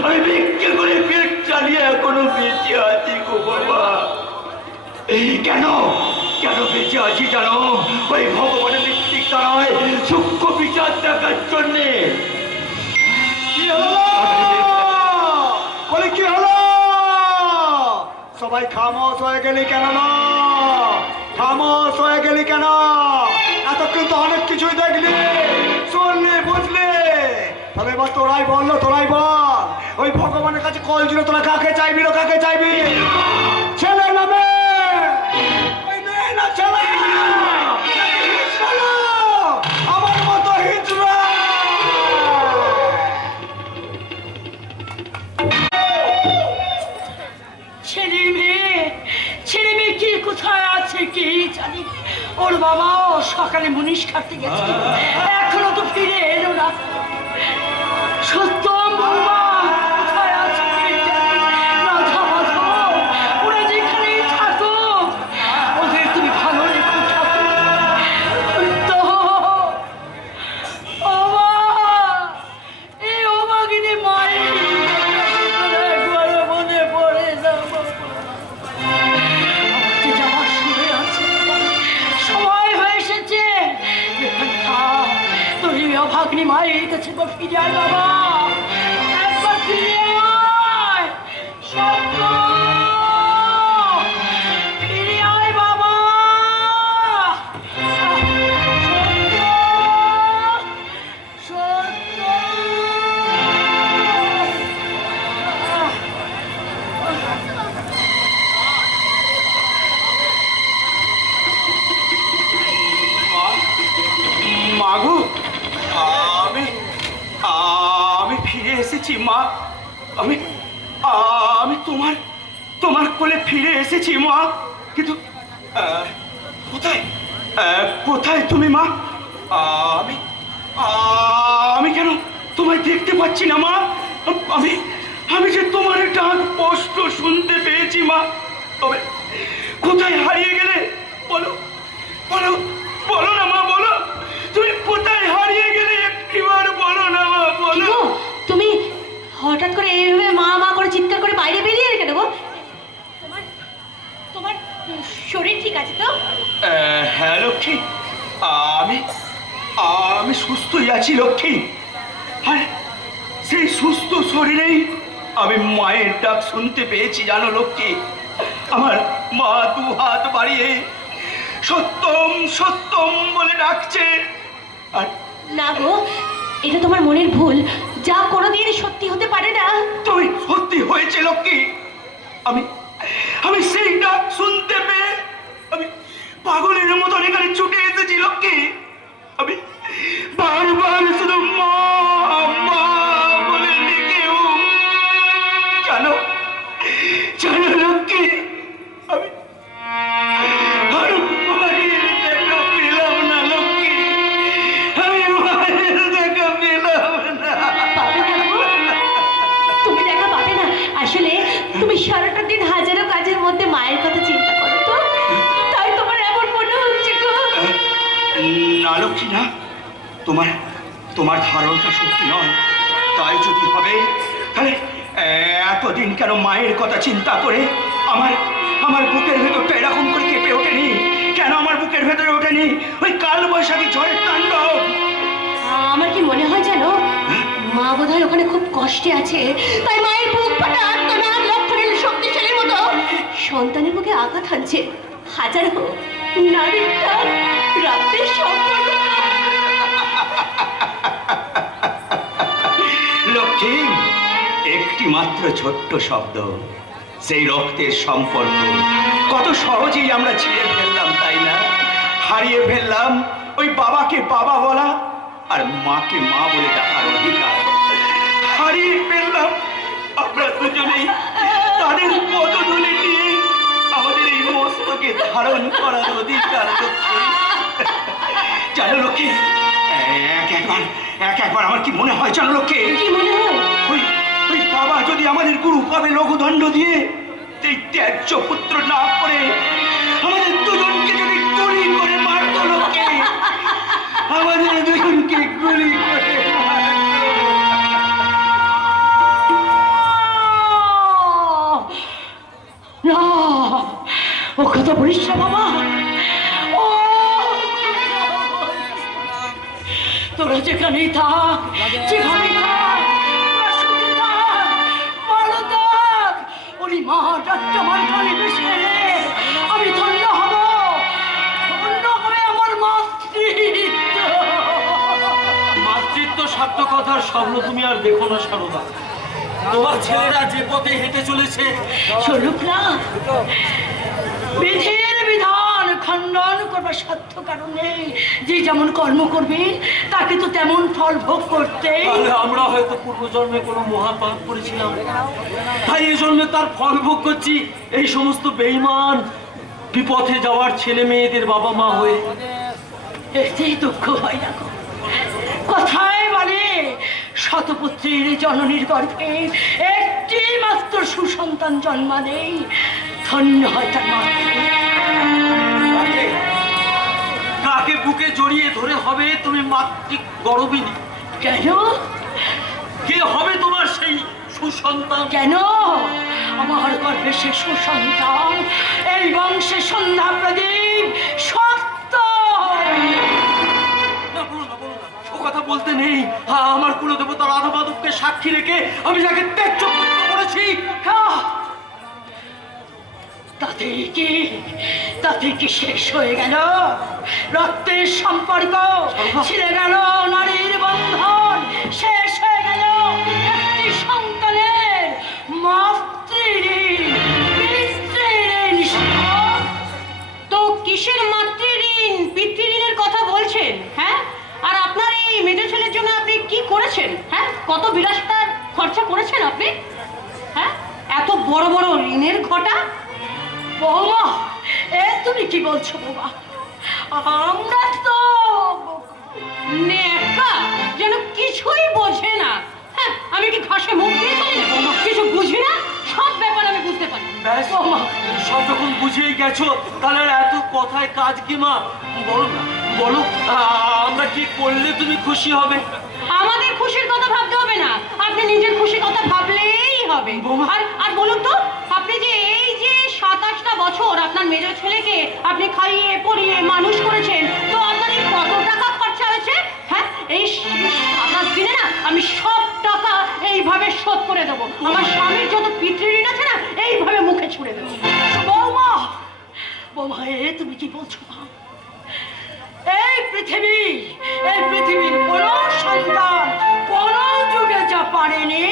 আমি ভিক্ষে করে পেট চালিয়ে এখনো বেঁচে আছি গো বাবা। কেন কেন বেঁচে আছি জানো? ওই ভগবানের মৃত্যুক নয়, সূক্ষ্ম বিচার দেখার জন্যে। কি হলো? বলে কি হলো? সবাই খামোশ হয়ে গেলি কেন? খামোশ হয়ে গেলি কেন? এতক্ষণ তো অনেক কিছুই দেখলি, শুনলি, বুঝলি। তবে এবার তোরাই বল, ওই ভগবানের কাছে কল ছিল, তোরা কাকে চাইবি? কাকে চাইবি? ছেলে না মেয়ে? ওই মেয়ে না ছেলে? আমার মতো হিজড়া। ছেলে মেয়ে কি কোথায় আছে কি জানি। ওর বাবাও সকালে মুনিশ খাটতে গেছে, এখনো তো ফিরে এলো না। সত্যম বৌমা কোথায় আছে কি জানি। রাধা মাধব ওরা যেখানেই থাকুক, ওদের তুমি ভালো রেখো ঠাকুর। তো ও মা, এই অবাগিনী মায়ের একবারও মনে পড়ে না বাবা। যাওয়ার সময় আছে, সময় হয়ে এসেছে। তুই অভাগ্নি মায়ের কাছে ফিরে আয় বাবা, একবার ফিরে আয়। সত্য, ফিরে আয় বাবা। সত্য, মাগো, আমি ফিরে এসেছি মা। আমি তোমার কোলে ফিরে এসেছি মা। কিন্তু কোথায় তুমি মা? আমি কেন তোমায় দেখতে পাচ্ছি না মা? আমি যে তোমার ডাক স্পষ্ট শুনতে পেয়েছি মা। তবে কোথায় হারিয়ে গেলে? বলো বলো বলো না মা, বলো তুমি কোথায় হারিয়ে গেলে? একটিবার বলো না মা, বলো। তুমি হঠাৎ করে এইভাবে মা মা করে চিৎকার করে বাইরে বেরিয়ে এলে কেন গো? তোমার শরীর ঠিক আছে তো? হ্যাঁ লক্ষ্মী, আমি সুস্থই আছি লক্ষ্মী। হ্যাঁ, সেই সুস্থ শরীরেই আমি মায়ের ডাক শুনতে পেয়েছি জানো লক্ষ্মী। আমার মা 2 হাত বাড়িয়ে সত্যম সত্যম বলে ডাকছে। আর না গো, এটা তোমার মনের ভুল, যা কোনোদিন সত্যি হতে পারে না। তুই সত্যি হয়েছে লক্ষ্মী। আমি সেই ডাক শুনতে পেয়ে আমি পাগলের মতন এখানে ছুটে এসেছি লক্ষ্মী। আমি বারবার শুধু মা মা বলে ডেকেও জানো লক্ষ্মী, আমি আর মায়ের দেখা পেলাম না লক্ষ্মী। আমি মায়ের দেখা পেলাম না। পাবে না গো, তুমি দেখা পাবে না। আসলে তুমি সারাটা দিন হাজারো কাজের মধ্যে মায়ের কথা চিন্তা করো তো, তাই তোমার এমন মনে হচ্ছে গো। না লক্ষ্মী না, তোমার ধারণাটা সত্যি নয়। তাই যদি হবে তাহলে এতদিন কেন মায়ের কথা চিন্তা করে আমার বুকের ভেতরটা এরকম করে কেঁপে ওঠেনি? কেন আমার বুকের ভেতরে ওঠেনি ওই কাল বৈশাখী ঝড়ের তাণ্ডব? আমার কি মনে হয় জানো, মা বোধহয় ওখানে খুব কষ্টে আছে, তাই মায়ের বুক ফাটা আত্মনাদ লক্ষণের শক্তিশালীর মতো সন্তানের বুকে আঘাত হানছে। হাজারো নারীর ডাক রাতের সম্পর্ক। লক্ষ্মী, একটি মাত্র ছোট্ট শব্দ, সেই রক্তের সম্পর্ক কত সহজেই আমরা ছিঁড়ে ফেললাম, তাই না? হারিয়ে ফেললাম ওই বাবাকে বাবা বলা আর মাকে মা বলে ডাকার অধিকার। হারিয়ে ফেললাম আমরা দুজনেই তাদের পদ ধারণ করার অধিকার লক্ষ্মী। জানো লক্ষ্মী, এক একবার আমার কি মনে হয় জানো লক্ষ্মী, কি মনে হয়? ওই ওই বাবা যদি আমাদের গুরু কবে লঘুদণ্ড দিয়ে এই ত্যায্য পুত্র না করে আমাদের দুজনকে যদি গুলি করে মারত লক্ষ্মী, আমাদের দুজনকে গুলি করে না, ও কথা বলিস না বাবা। ও তোরা যেখানেই থাক, যেখানে থাক, তোরা সুখে থাক, ভালো থাক। ওই মা ডাক্তার আমার কানে বেশি এলে আমি ধন্য হব, ধন্য হবে আমার মাতৃত্ব। মাতৃত্ব সার্থকতার স্বপ্ন তুমি আর দেখো না সারদা। তোমার ছেলেরা যে পথে হেঁটে চলেছে, চলুক না, বিধির বিধান খণ্ডন করবার সাধ্য কারণে যে যেমন কর্ম করবে তাকে তো তেমন ফল ভোগ করতে। তাহলে আমরা হয়তো পূর্বজন্মে কোনো মহাপাপ করেছিলাম, তাই এই জন্মে তার ফল ভোগ করছি এই সমস্ত বেঈমান বিপথে যাওয়ার ছেলে মেয়েদের বাবা মা হয়ে। এতেই দুঃখ হয় না গো। কথায় বলে শতপুত্রীর জননীর গর্ভে একটি মাত্র সুসন্তান জন্মালেই ধন্য হয় তার মা। কাকে বুকে জড়িয়ে ধরে হবে তুমি মাতৃ গর্বিনী? কেন? কে হবে তোমার সেই সুসন্তান? কেন আমার গর্ভে সে সুসন্তান এই বংশে সন্ধ্যা প্রদীপ সত্য। না, বলো না, বলো না। ও কথা বলতে নেই। আমার কুলদেবতা রাধা মাধবকে সাক্ষী রেখে আমি যাকে ত্যায্য পুত্র করেছি, তাতে কি শেষ হয়ে গেল? রক্তের সম্পর্ক ছিঁড়ে গেল, নারীর বন্ধন শেষ হয়ে গেল, একটি সন্তানের মাতৃঋণ পিতৃঋণ। তো কিসের মাতৃঋণ পিতৃঋণের কথা বলছেন? হ্যাঁ, আর আপনার এই মেজো ছেলের জন্য আপনি কি করেছেন? হ্যাঁ, কত বিলাসিতার খরচা করেছেন আপনি? হ্যাঁ, এত বড় বড় ঋণের ঘটা। বৌমা, এ তুমি কি বলছো বাবা? আমরা তো নেকা যেন কিছুই বোঝে না। হ্যাঁ, আমি কি ঘাসে মুখ দিয়ে চলি না? কিছু বুঝি না, সব ব্যাপার আমি বুঝতে পারি। ব্যাস, সব যখন বুঝেই গেছো তাহলে আর এত কথায় কাজ কি মা? বলো না, বলো আমরা কি করলে তুমি খুশি হবে? আমাদের খুশির কথা ভাবতে হবে না, আপনি নিজের খুশির কথা ভাবলেই হবে। আর বলুন তো, আপনি যে এই যে 27টা বছর আপনার মেজর ছেলেকে আপনি খাইয়ে পরিয়ে মানুষ করেছেন, তো আপনার এই কত টাকা খরচা হয়েছে? হ্যাঁ, এই 27 দিনে না আমি সব টাকা এইভাবে শোধ করে দেবো। আমার স্বামীর যত পিতৃঋণ আছে না এইভাবে মুখে ছুঁড়ে দেবো। বৌমা, বৌমা, এ তুমি কি বলছো মা? এই পৃথিবীর কোন সন্তান কোন যুগে যা পারেনি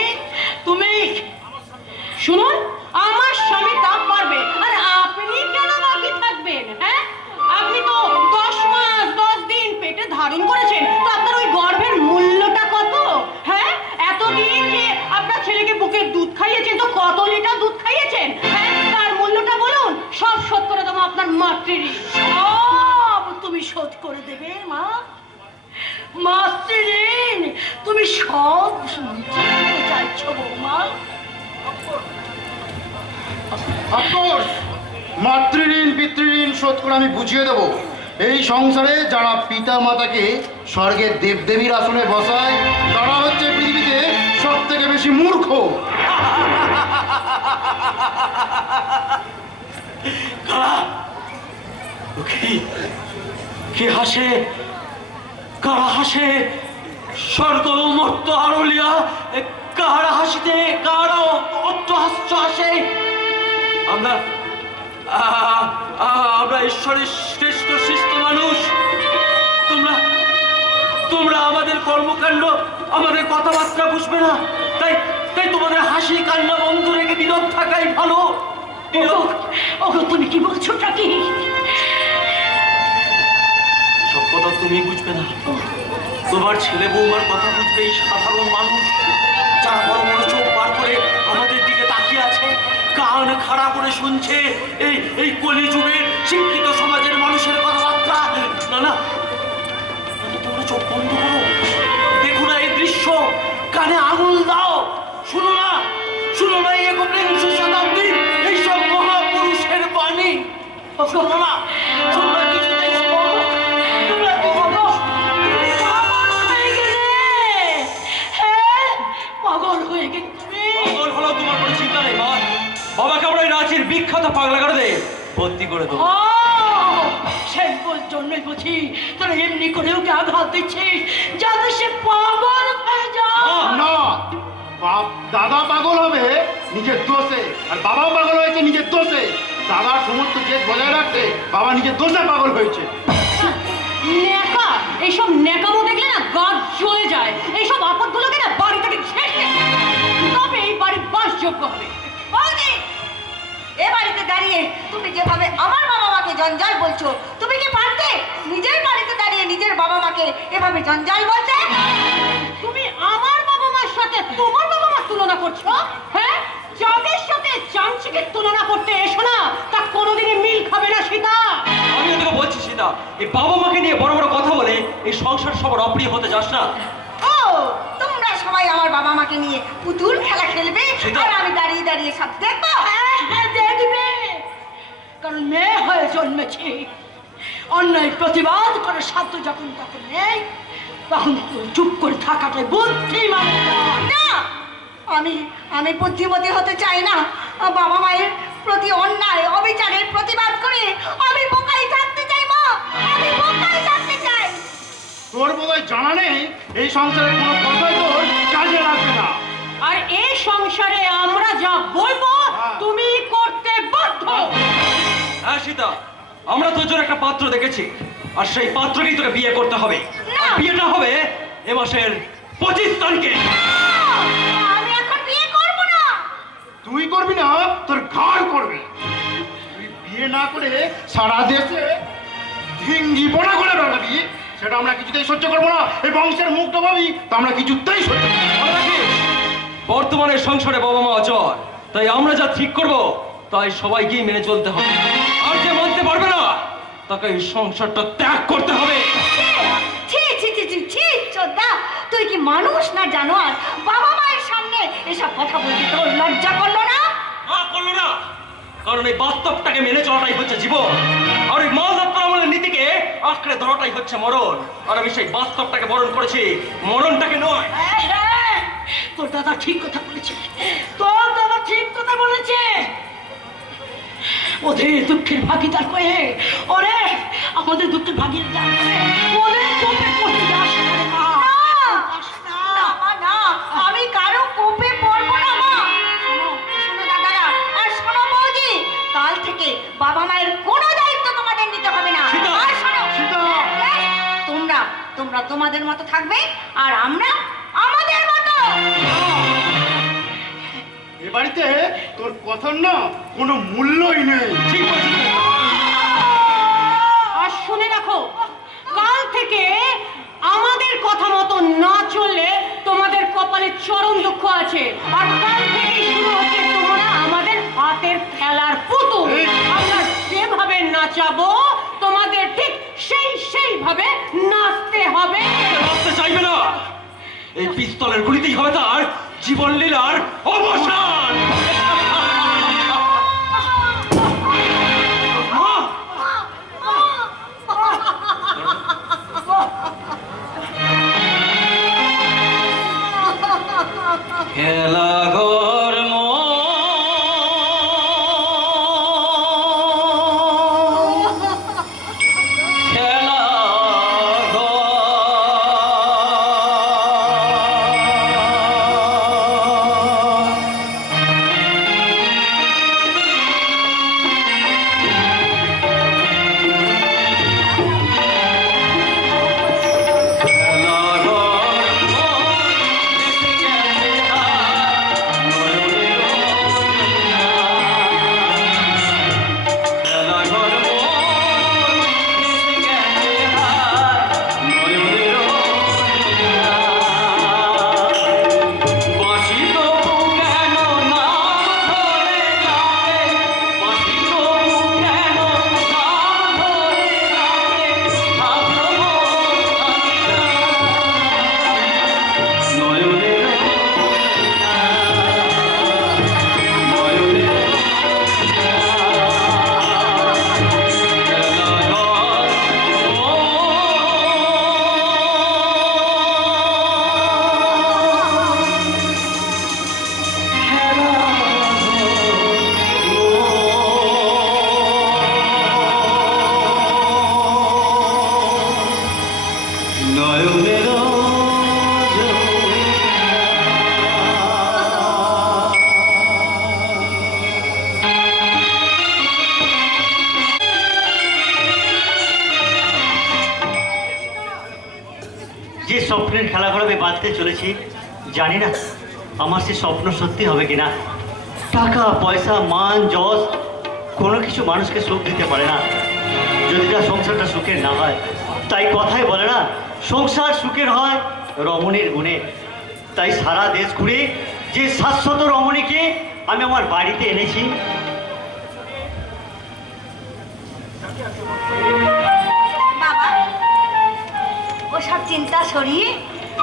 তুমি। শুনুন, আমার স্বামী তা পারবে, আর আপনি কেন বাকি থাকবেন? হ্যাঁ, আপনি তো 10 মাস 10 দিন পেটে ধারণ করেছেন, তো আপনার ওই গর্ভের মূল্যটা কত? হ্যাঁ, এতদিন যে আপনার ছেলেকে বুকের দুধ খাইয়েছেন, তো কত লিটার দুধ খাইয়েছেন? হ্যাঁ, তার মূল্যটা বলুন, সব শোধ করে দেবো আপনার মাতৃঋণ। সব তুমি শোধ করে দেবে মা? মাতৃঋণ তুমি সব নিতে চাইছো বৌমা? অফকোর্স, মাতৃঋণ পিতৃঋণ শোধ করে আমি বুঝিয়ে দেবো। এই সংসারে যারা পিতা মাতাকে স্বর্গের দেবদেবীর আসনে বসায় তারা হচ্ছে পৃথিবীতে সব থেকে বেশি মূর্খ। কে হাসে? কারা হাসে? স্বর্গ মর্ত আরলিয়া কারা হাসিতে, কারা অট্টহাস্য হাসে? আমরা ঈশ্বরের শ্রেষ্ঠ সৃষ্ট মানুষ। তোমরা আমাদের কর্মকাণ্ড, আমাদের কথাবার্তা বুঝবে না, তাই তোমাদের হাসি কান্না বন্ধ রেখে নীরব থাকাই ভালো। ওগো, তুমি কি বলছো কি? সব কথা তুমি বুঝবে না, তোমার ছেলে বৌমার কথা বুঝবে এই সাধারণ মানুষ, যারা বড় বড় চোখ বার করে আমাদের দিকে তাকিয়ে আছে। কান খাড়া করে শুনছে এই এই কলিযুগের শিক্ষিত সমাজের মানুষের কথাবার্তা। না না, তোমরা চোখ বন্ধ করো, দেখো না এই দৃশ্য, কানে আঙুল দাও, শুনো না, শুনো না এই একবিংশ শতাব্দীর এইসব মহাপুরুষের বাণী। শোনো না, শোনো না, কিছুতেই শোনো না। তোমরা কি বলো? পাগল হয়ে গেলে তুমি? পাগল হলো তোমার কোনো চিন্তা নেই মা। বাবাকে আমরা এই রাঁচির বিখ্যাত পাগলাগারদে ভর্তি করে দেবো। সেই জন্যই বুঝি তোরা এমনি করে ওকে আঘাত দিচ্ছিস যাতে সে পাগল হয়ে যায়। না, বাপ দাদা পাগল হবে নিজের দোষে, আর বাবা পাগল হয়েছে নিজের দোষে। দাদার সমস্ত জেদ বজায় রাখতে বাবা নিজের দোষে পাগল হয়েছে। নেকা, এইসব নেকামো দেখলে না গা জ্বলে যায়। এইসব আপদগুলোকে না বাড়ি থেকে ছেড়ে তবে এই বাড়ি বাসযোগ্য হবে। বৌদি, এ বাড়িতে দাঁড়িয়ে তুমি যেভাবে আমার বাবা মাকে জঞ্জাল বলছো, তুমি কি পারতে নিজের বাড়িতে দাঁড়িয়ে নিজের বাবা মাকে এভাবে জঞ্জাল বলতে? তুমি আমার বাবা মার সাথে তোমার বাবা মার তুলনা করছো? হ্যাঁ, যাদের সাথে চামচিকের তুলনা করতে এসো না, তা কোনোদিনই মিল খাবে না সীতা। আমি তোকে বলছি সীতা, এই বাবা মাকে নিয়ে বড় বড় কথা বলে এই সংসার সবার অপ্রিয় হতে যাস না। ও, তোমরা সবাই আমার বাবা মাকে নিয়ে পুতুল খেলা খেলবে আর আমি দাঁড়িয়ে দাঁড়িয়ে সব দেখবো? হ্যাঁ, দেখবে, কারণ মেয়ে হয়ে জন্মেছি। অন্যায় প্রতিবাদ করে সাধ্য যখন তখন নেই, তখন চুপ করে থাকাটাই বুদ্ধিমান। না, আমি বুদ্ধিমতী হতে চাই না। বাবা মায়ের প্রতি অন্যায় অবিচারের প্রতিবাদ করে আমি বোকাই থাকতে চাই মা, আমি বোকাই থাকতে চাই। তোর বোধহয় জানা নেই এই সংসারের কোনো কথাই তোর কাজে লাগবে না। আর এই সংসারে আমরা যা বলবো তুমি করতে বাধ্য। হ্যাঁ সীতা, আমরা তোর জন্য একটা পাত্র দেখেছি, আর সেই পাত্রকেই তোকে বিয়ে করতে হবে। আর বিয়েটা হবে এ মাসের 25 তারিখে। আমি এখন বিয়ে করব না। তুই করবি না, তোর ঘর করবে। তুই বিয়ে না করে সারা দেশে ধিঙ্গি বোনা করে বেড়াবি, সেটা আমরা কিছুতেই সহ্য করবো না। এই বংশের মুখ ডোবাবি, তা আমরা কিছুতেই সহ্য করবো না। মনে রাখিস, বর্তমানে সংসারে বাবা মা অচল, তাই আমরা যা ঠিক করব তাই সবাইকেই মেনে চলতে হবে। আর যে মানতে পারবে না তাকে এই সংসারটা ত্যাগ করতে হবে। ছি ছি ছি ছি ছি, চোদ্দা, তুই কি মানুষ না জানোয়ার? বাবা মায়ের সামনে এসব কথা বলতে তোর লজ্জা করলো না? না, করলো না, কারণ এই বাস্তবটাকে মেনে চলাটাই হচ্ছে জীবন, আর এই মালদাত্তার আমলের নীতিকে আঁকড়ে ধরাটাই হচ্ছে মরণ। আর আমি সেই বাস্তবটাকে বরণ করেছি, মরণটাকে নয়। হ্যাঁ, তোর দাদা ঠিক কথা বলেছে, তোর দাদা ঠিক কথা বলেছে। ওদের দুঃখের ভাগিদার হয়ে ওরে আমাদের দুঃখের ভাগিদার যাচ্ছে, ওদের কোপে পড়তে যাস না রে মা। না, মা, না, আমি কারো কোপে পড়বো না মা। শোনো দাদারা, আর শোনো বৌদি, কাল থেকে বাবা মায়ের কোনো দায়িত্ব তোমাদের নিতে হবে না। সীতা! আর শোনো, সীতা! তোমরা তোমাদের মতো থাকবে আর আমরা আমাদের মতো। এ বাড়িতে তোর কথার না কোনো মূল্যই নেই। ঠিক বলেছিস। আর শুনে রাখো, কাল থেকে আমাদের কথা মতো না চললে তোমাদের কপালে চরম দুঃখ আছে। আর কাল থেকেই শুরু হচ্ছে তোমরা আমাদের হাতের খেলার পুতুল। আমরা যেভাবে নাচাবো তোমাদের ঠিক সেইভাবে নাচতে হবে। নাচতে চাইবে না, এই পিস্তলের গুলিতেই হবে তার জীবন লীলার অবসান। খেলা ঘর খেলা ঘর বাঁধতে চলেছি, জানি না আমার সে স্বপ্ন সত্যি হবে কিনা। টাকা পয়সা মান যশ কোনো কিছু মানুষকে সুখ দিতে পারে না যদি না সংসারটা সুখের না হয়। তাই কথাই বলে না, সংসার সুখের হয় রমণীর গুণে। তাই সারা দেশ ঘুরে যে শাশ্বত রমণীকে আমি আমার বাড়িতে এনেছি। বাবা, ওসব চিন্তা সরিয়ে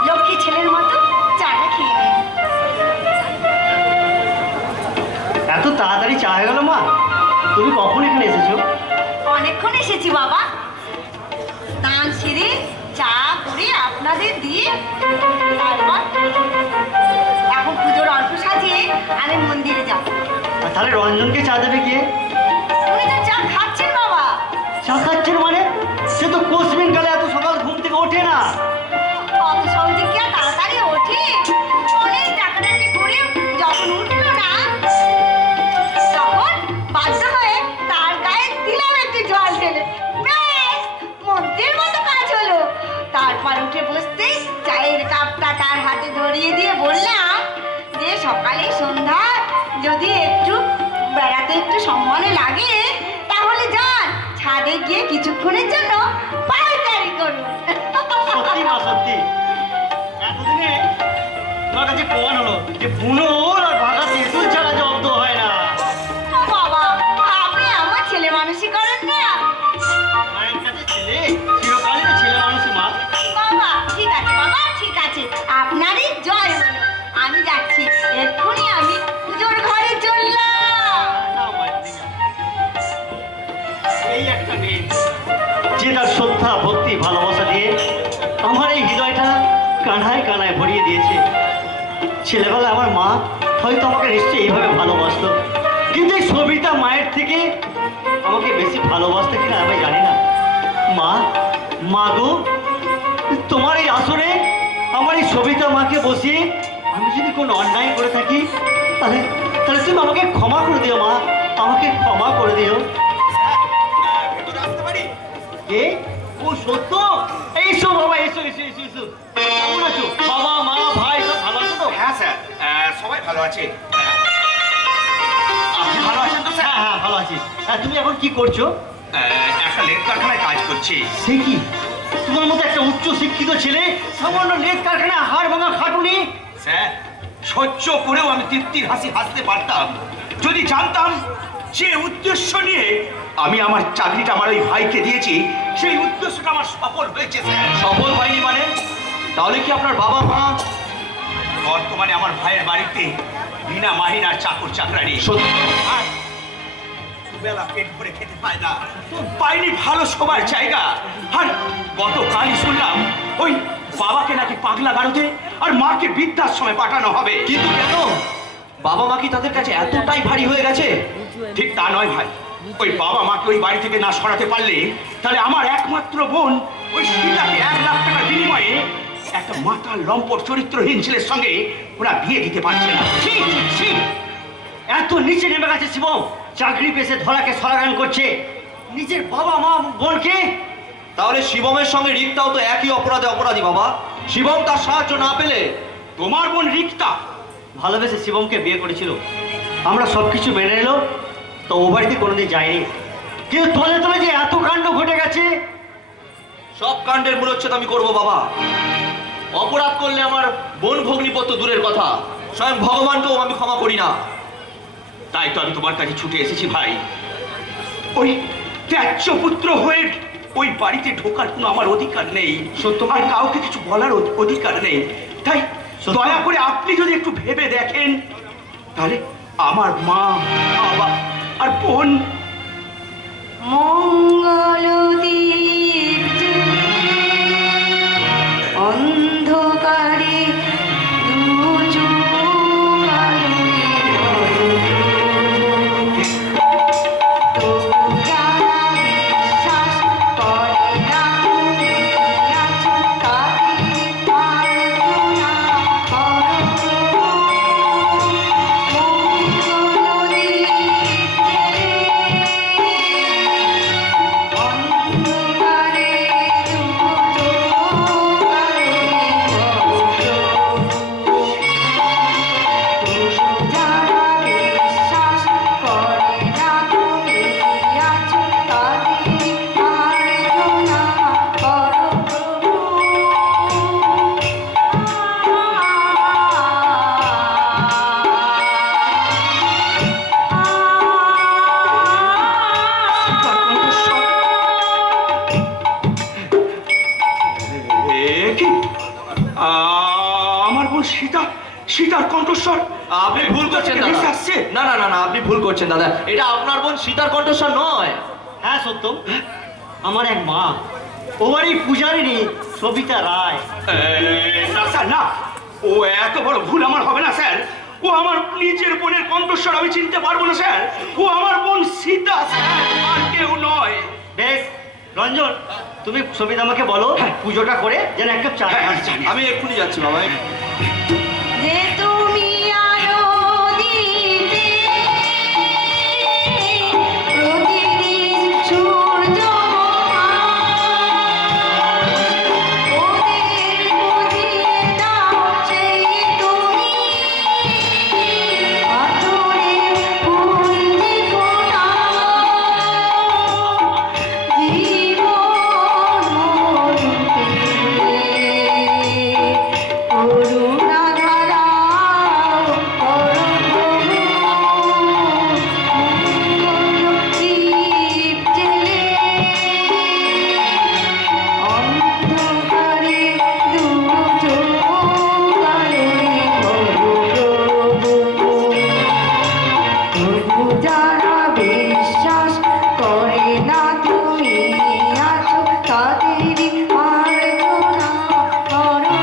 লক্ষ্মী ছেলের মতো চাটা খেয়ে নিন। এত তাড়াতাড়ি চা হয়ে গেল মা? তুমি কখন এখানে এসেছো? অনেকক্ষণ এসেছি বাবা, স্নান সেরে চা করে আপনাদের দিয়ে তারপর এখন পুজোর অল্প সাজিয়ে আমি মন্দিরে যাব। আর তাহলে রঞ্জনকে চা দেবে কে? উনি তো চা খাচ্ছেন বাবা। চা খাচ্ছেন মানে? সে তো কোসমিন কালে এত সকাল ঘুম থেকে ওঠে না। অত সহজে কি আর তাড়াতাড়ি ওঠে? অনেক ডাকাডাকি করে যখন উঠলো না তখন বাধ্য হয়ে তার গায়ে দিলাম একটু জল ঢেলে, ব্যাস মন্ত্রের মতো কাজ হলো। তারপর উঠে বসতেই চায়ের কাপটা তার হাতে ধরিয়ে দিয়ে বললাম যে সকালে সন্ধ্যা যদি একটু বেড়াতে একটু সম্মানে লাগে তাহলে যান ছাদে গিয়ে কিছুক্ষণের জন্য পায়চারি করুন। সত্যি মা, সত্যি এতদিনে তোমার কাছে প্রমাণ হলো যে বুনো আর ভাগা তেঁতুল ছাড়া জব্দ হয় না। ও বাবা, আপনি আমার ছেলে মানুষই করেন না। মায়ের কাছে ছেলে চিরকালই তো ছেলে মানুষই মা। বাবা ঠিক আছে, বাবা ঠিক আছে, আপনারই জয় হলো। আমি যাচ্ছি, এক্ষুনি আমি পুজোর ঘরে চললাম। নাও মা, এদিকে। এই একটা মেয়ে যে তার শ্রদ্ধা ভক্তি ভালোবাসা দিয়ে আমার এই হৃদয়টা কানায় কানায় ভরিয়ে দিয়েছে। ছেলেবেলা আমার মা হয়তো আমাকে নিশ্চয়ই এইভাবে ভালোবাসতো, কিন্তু এই সবিতা মায়ের থেকে আমাকে বেশি ভালোবাসতো কিনা আমি জানি না। মা, মা গো, তোমার এই আসরে আমার এই সবিতা মাকে বসিয়ে আমি যদি কোনো অন্যায় করে থাকি তাহলে তাহলে তুমি আমাকে ক্ষমা করে দিও মা, আমাকে ক্ষমা করে দিও। কে? ও সত্য? এইসো বাবা, এসো এসো এসো এসো। কেমন আছো? বাবা মা ভাই সব ভালো আছো তো? হ্যাঁ স্যার, সবাই ভালো আছে। আপনি ভালো আছেন তো স্যার? হ্যাঁ হ্যাঁ ভালো আছি। তুমি এখন কি করছো? একটা লেট কারখানায় কাজ করছি। সে কি, তোমার মতো একটা উচ্চ শিক্ষিত ছেলে সামান্য লেট কারখানায় হাড় ভাঙা খাটুনি? স্যার, সহ্য করেও আমি তৃপ্তির হাসি হাসতে পারতাম যদি জানতাম যে উদ্দেশ্য নিয়ে আমি আমার চাকরিটা আমার ওই ভাইকে দিয়েছি সেই উদ্দেশ্যটা আমার সফল হয়েছে স্যার। সফল হয়নি মানে? তাহলে কি আপনার বাবা মা? বর্তমানে আমার ভাইয়ের বাড়িতে বিনা মাহিনার চাকর চাকরানি। সত্যি? আর দুবেলা পেট ভরে খেতে পায় না, পাইনি ভালো সবার জায়গা। আর গতকালই শুনলাম ওই বাবাকে নাকি পাগলা গারদে আর মাকে বৃদ্ধাশ্রমে পাঠানো হবে। কিন্তু কেন? বাবা মা কি তাদের কাছে এতটাই ভারী হয়ে গেছে? ঠিক তা নয় ভাই, ওই বাবা মাকে ওই বাড়ি থেকে না সরাতে পারলে তাহলে আমার একমাত্র বোন ওই সীতাকে 1 লাখ টাকার বিনিময়ে একটা মাতাল লম্পট চরিত্রহীন ছেলের সঙ্গে ওরা বিয়ে দিতে পারছে না। ছি, ছি, ছি! এত নিচে নেমে গেছে শিবম, চাকরি পেয়েছে ধরাকে সরাগান করছে নিজের বাবা মা বোনকে। তাহলে শিবমের সঙ্গে রিক্তাও তো একই অপরাধে অপরাধী বাবা। শিবম তার সাহায্য না পেলে? তোমার বোন রিক্তা ভালোবেসে শিবমকে বিয়ে করেছিল, আমরা সবকিছু মেনে নিল, তো ও বাড়িতে কোনোদিন যায়নি। কিন্তু তলে তলে যে এত কাণ্ড ঘটে গেছে। সব কাণ্ডের মূলোচ্ছেদ আমি করবো বাবা। অপরাধ করলে আমার বোন ভগ্নিপত্য দূরের কথা, স্বয়ং ভগবানকেও আমি ক্ষমা করি না। তাই তো আমি তোমার কাছে ছুটে এসেছি ভাই। ওই ত্যায্য পুত্র হয়ে ওই বাড়িতে ঢোকার কোনো আমার অধিকার নেই, সত্য, আর কাউকে কিছু বলার অধিকার নেই। তাই দয়া করে আপনি যদি একটু ভেবে দেখেন তাহলে আমার মা বাবা আর বোন। মঙ্গলদীপ অন্ধকারে সীতার কণ্ঠস্বর আপনি ভুল করছেন দাদা। ভেসে আসছে। না না না না, আপনি ভুল করছেন দাদা, এটা আপনার বোন সীতার কণ্ঠস্বর নয়। হ্যাঁ সত্যম, আমার এক মা, ও বাড়ি পূজারিনী সবিতা রায়। না স্যার না, ও এত বড় ভুল আমার হবে না স্যার। ও আমার নিজের বোনের কণ্ঠস্বর আমি চিনতে পারবো না স্যার। ও আমার বোন সীতা স্যার, আর কেউ নয়। বেশ রঞ্জন, তুমি সবিতা আমাকে বলো পুজোটা করে যেন এক কাপ চা খাই। আমি এক্ষুনি যাচ্ছি বাবা। যে তুমি আলো দিতে প্রতিদিন সূর্য ওদের বুঝিয়ে দাও সেই তুমি পাথরে ফুললি ফোটা জীবন করুণা ধারাও দীপ জেলে অন্ধকারে দুর্যোগকালে তবু যারা বিশ্বাস করে না তুমি আছো তাদেরই আর্জনা করো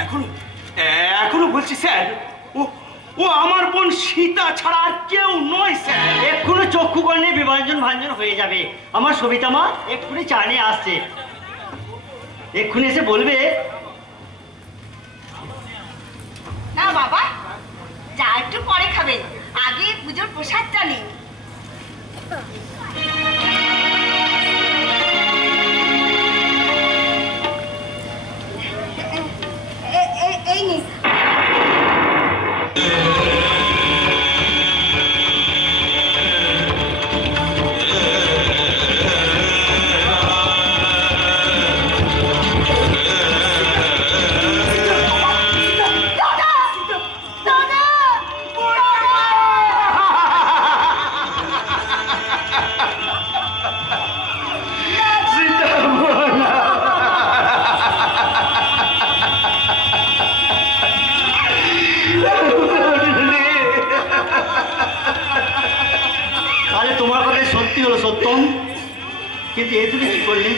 এখনো এখনো বলছি স্যার, ও ও আমার বোন সীতা ছাড়া আর কেউ নয় স্যার। এক্ষুনি চক্ষু করলে বিভাজন ভাঞ্জন হয়ে যাবে। আমার সবিতা মা এক্ষুনি চা নিয়ে আসছে, এক্ষুনি এসে বলবে। না বাবা, চা একটু পরে খাবেন, আগে পুজোর প্রসাদটা নিন। এই নিন। দাদা! দাদা! তাহলে তোমার কথাই সত্যি হলো সত্যম, কিন্তু এ তুমি কি করলে?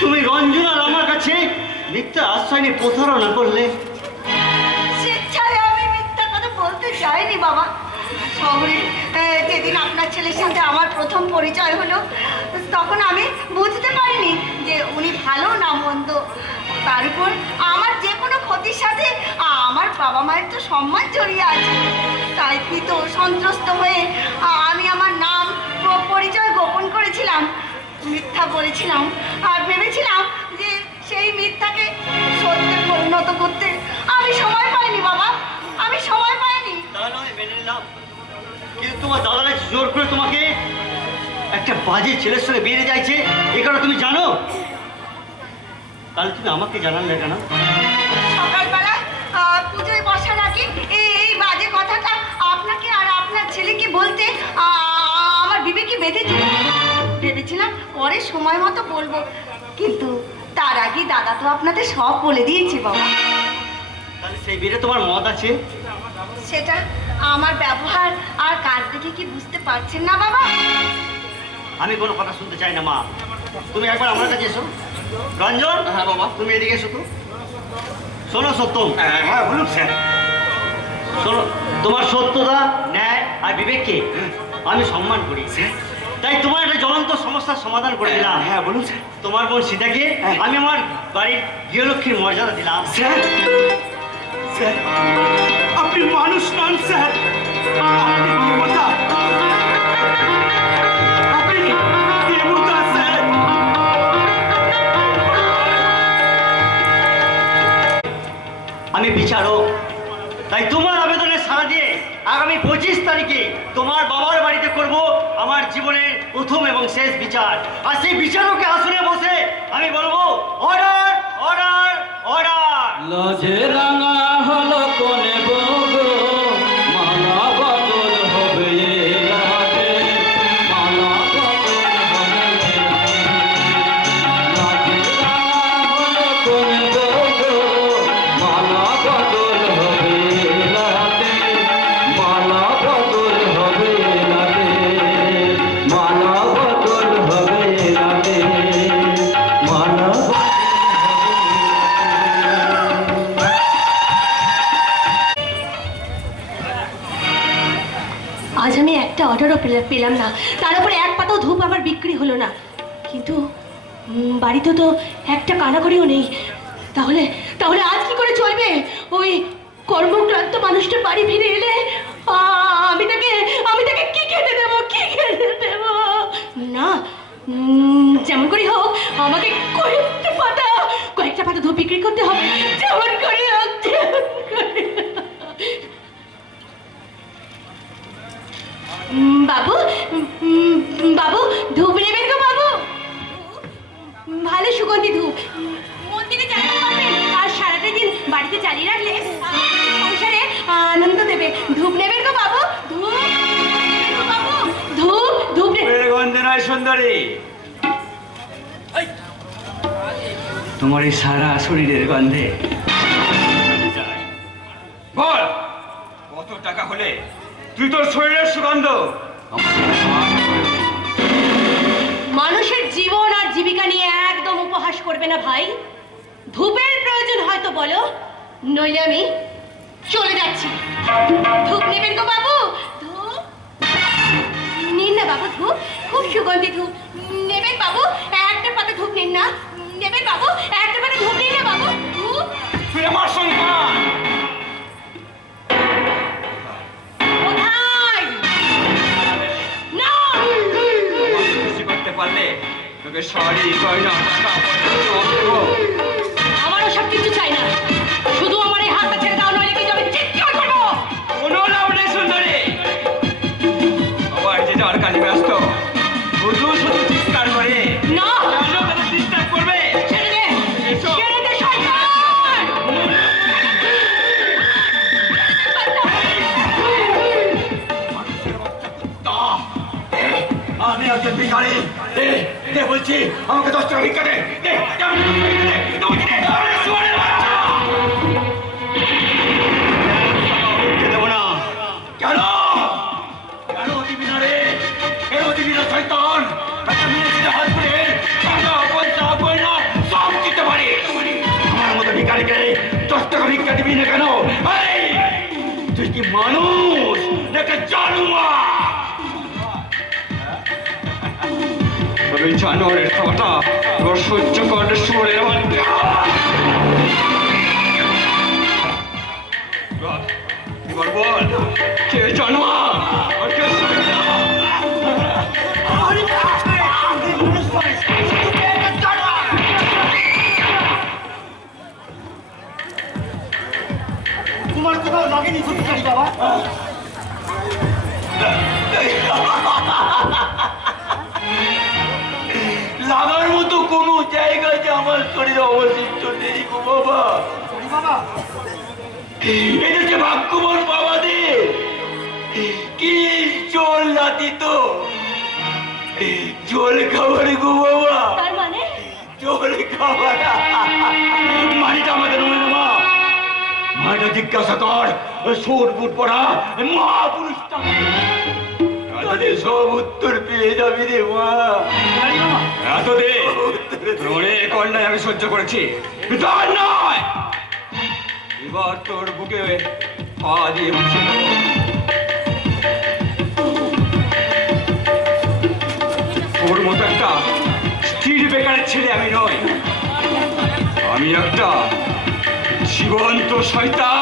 তুমি রঞ্জন আর আমার কাছে মিথ্যা আশ্রয় নিয়ে প্রতারণা করলে। স্বেচ্ছায় আমি মিথ্যা কথা বলতে চাইনি বাবা। শহরে যেদিন আপনার ছেলের সাথে আমার প্রথম পরিচয় হলো, তখন আমি বুঝতে পারিনি যে উনি ভালো না মন্দ। তার উপর আমার যে কোনো ক্ষতির সাথে আমার বাবা মায়ের তো সম্মান জড়িয়ে আছে। তাই ভীত সন্ত্রস্ত হয়ে আমি আমার নাম পরিচয় গোপন করেছিলাম, মিথ্যা বলেছিলাম আর ভেবেছিলাম যে সেই মিথ্যাকে সত্যে পরিণত করতে আমি সময় পাইনি বাবা, আমি সময় পাইনি। তাহলে আমি মেনে নিলাম, কিন্তু তোমার দাদারা জোর করে তোমাকে একটা বাজে ছেলের সঙ্গে বেরিয়ে যাইছে, এ কথা তুমি জানো? তাহলে তুমি আমাকে জানালে কেন? সকালবেলা পুজোয় বসার আগে এই বাজে কথাটা আপনাকে আর আপনার ছেলেকে বলতে আমার বিবেকে বেঁধেছিল। ভেবেছিলাম পরে সময় মতো বলবো, কিন্তু তার আগে দাদা তো আপনাদের সব বলে দিয়েছে বাবা। তাহলে সেই বেরে তোমার মত আছে? সেটা আমার ব্যবহার আর কাজ দেখে কি বুঝতে পারছেন না বাবা? আমি কোনো কথা শুনতে চাই না মা, তুমি একবার আমার কাছে এসো। রঞ্জন, হ্যাঁ বাবা। তুমি এদিকে এসো তো। শোনো সত্যম, হ্যাঁ বলুন স্যার। শোনো, তোমার সত্যতা, ন্যায় আর বিবেককে আমি সম্মান করি, তাই তোমার একটা জ্বলন্ত সমস্যার সমাধান করে দিলাম। হ্যাঁ বলুন স্যার। তোমার বোন সীতাকে আমি আমার বাড়ির গৃহলক্ষ্মীর মর্যাদা দিলাম। স্যার, স্যার আপনি মানুষ নন স্যার, আপনি দেবতা। আপনি দেবতা স্যার। আমি বিচারক, তাই তোমার আবেদনে সাড়া দিয়ে আগামী 25 তারিখে তোমার বাবার বাড়িতে করব আমার জীবনের প্রথম এবং শেষ বিচার। আর সেই বিচারকের আসনে বসে আমি বলবো অর্ডার অর্ডার অর্ডার। লজে রাঙা পেলাম না, তার উপরে এক পাতাও ধূপ আমার বিক্রি হলো না। কিন্তু বাড়িতে তো একটা কানাকড়িও নেই। তাহলে তাহলে আজ কি করে চলবে? ওই কর্মক্লান্ত মানুষটা বাড়ি ফিরে এলে আমি তাকে কি খেতে দেবো, কি খেতে দেবো? না, যেমন করে হোক আমাকে কয়েকটা পাতা ধূপ বিক্রি করতে হবে, যেমন করে হোক, যেমন করে। বাবু, বাবু ধূপ নেবেন গো বাবু? ভালো সুগন্ধি ধূপ, মন্দিরে জ্বালাতে পারবেন, আর সারাটা দিন বাড়িতে জ্বালিয়ে রাখলে সংসারে আনন্দ দেবে। ধূপ নেবেন গো বাবু? ধূপ নেবেন গো বাবু? ধূপ ধূপ ধূপের গন্ধে নয় সুন্দরী, তোমার এই সারা শরীরের গন্ধে। বল, কত টাকা হলে তুই তোর শরীরের সুগন্ধ মানুষের জীবন আর জীবিকা নিয়ে একদম উপহাস করবে না ভাই। ধূপের প্রয়োজন হয়তো বলো, নইলে আমি চলে যাচ্ছি। ধূপ নেবেন গো বাবু? ধূপ নিন না বাবু, ধূপ খুব সুগন্ধি ধূপ নেবেন বাবু? একটা পাতা ধূপ নিন না, নেবেন বাবু? একটা পাতা ধূপ নিন না বাবু, ধূপ। তুই আমার সন্তান, কোথায়? না, খুশি করতে পারলে তোকে শাড়ি গয়না টাকা পয়সা সব দেবো। আমারও সব কিছু চাই না, শুধু আমার এই হাতটা ছেড়ে দাও, নইলে কিন্তু আমি চিৎকার করবো। কোনো লাভ নেই সুন্দরী, আবার যে যার কাজে ব্যস্ত, শুধু শুধু চিৎকার করে। না, কেন তাদের ডিস্টার্ব করবে? ছেড়ে দে, এসো। ছেড়ে দে শয়তান! আমি একজন ভিখারি, দে বলছি, আমাকে 10 টাকা ভিক্ষা দে। দে, দে, আমাকে 10 টাকা দে। তুমি দে, আরে শুয়ারের বাচ্চা! ভিক্ষা দেবো না। কেন? কেন দিবি না রে? কেন দিবি না শয়তান? একটা মেয়ে ছেলে হাত ধরে টাকা পয়সা গয়না সব দিতে পারে। আমার মতো ভিখারিকে 10 টাকা ভিক্ষা দিবি না কেন? এই, তুই কি মানুষ নাকি জানোয়ার? ওই জানোয়ারের কথা এবার সহ্য করে শুনে এবার বল, কে জানোয়ার আর কে শয়তান? তোমার কোথাও লাগেনি সত্যি বাবা? লাগার মতো কোনো জায়গায় যে আমার শরীরে অবশিষ্ট নেই গো বাবা। বাবা এটা যে ভাগ্যবান বাবাদের কি জল নাতি তো জল খাবার গো বাবা, তার মানে জল খাবার মানিটা আমাদের নয় না মা। মাটা জিজ্ঞাসা কর সুর বুট পড়া মহাপুরুষটা, তাদের সব উত্তর পেয়ে যাবি রে মা। এতদিন অনেক অন্যায় আমি সহ্য করেছি, কিন্তু আর নয়। এবার তোর বুকে পা দিয়ে বসে দেবো। তোর মতো একটা স্থির বেকারের ছেলে আমি নই, আমি একটা জীবন্ত শয়তান।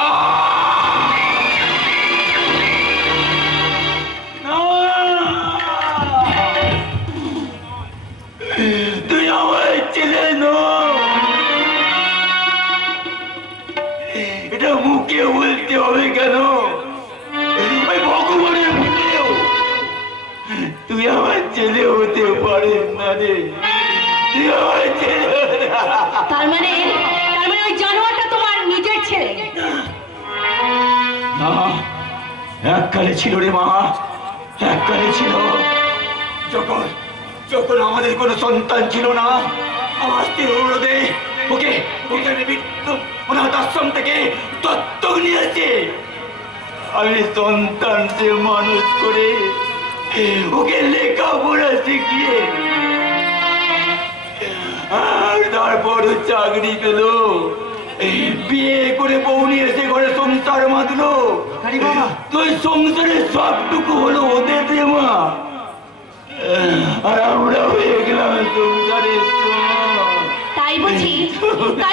তুই আমার ছেলে নয়, এটা মুখে বলতে হবে কেন? ওই ভগবানের মুখেও তুই আমার ছেলে হতে পারিস না রে, তুই আমার ছেলে। তার মানে ওই জানোয়ারটা তোমার নিজের ছেলে? না, এককালে ছিল রে মা, এককালে ছিল। যখন যখন আমাদের কোনো সন্তান ছিল না, আমার স্ত্রীর অনুরোধে ওকে ওখানে অনাথ আশ্রম থেকে দত্তক নিয়েছে। আমি সন্তান সে মানুষ করে ওকে লেখাপড়া শিখিয়ে আর তারপর চাকরি পেল, বিয়ে করে বউ নিয়ে এসে ঘরে সংসার বাঁধলো। আরে বাবা, তুই সংসারের সবটুকু হলো ওদের রে মা, আর আমরা হয়ে গেলাম সংসারের সব। তাই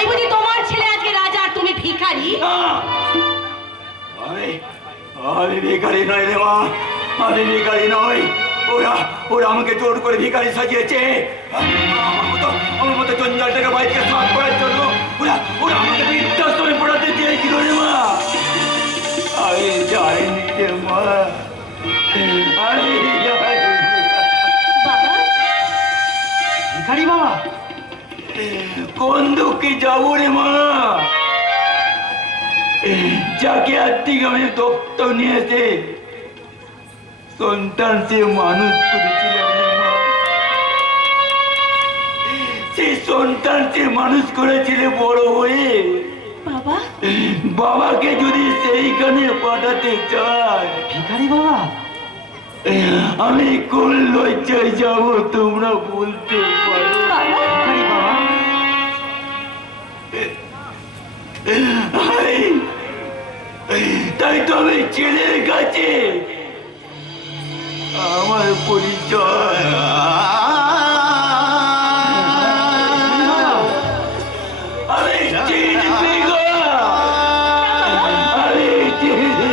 বুঝি তোমার ছেলে আজকে রাজা আর তুমি ভিখারি? আমি ভিখারি নয় রে মা, আমি ভিখারি নয়। ওরা ওরা আমাকে জোর করে ভিখারি সাজিয়েছে। আমার মতো জঞ্জালটাকে বাইরে সাফ করার জন্য ওরা ওরা আমাকে বৃদ্ধাশ্রমে পড়াতে চেয়েছিল রে মা। আমি যাইনি রে মা, আমি যাইনি। বাবা, ভিখারি বাবা, কোন দুঃখে যাবো রে মা? যাকে আর্থিক আমি দপ্তর নিয়েছে সন্তান সে মানুষ করেছিলাম রে মা। সেই সন্তান সে মানুষ করেছিল বড় হয়ে। বাবা, বাবাকে যদি সেইখানে পাঠাতে চায়, ভিখারি বাবা, আমি কোন লজ্জায় যাব তোমরা বলতে পারো? বাবা, ভিখারি বাবা, তাই তো আমি ছেলের কাছে আমার পরিচয় আমি চিনবি গো, আমি চিনবি,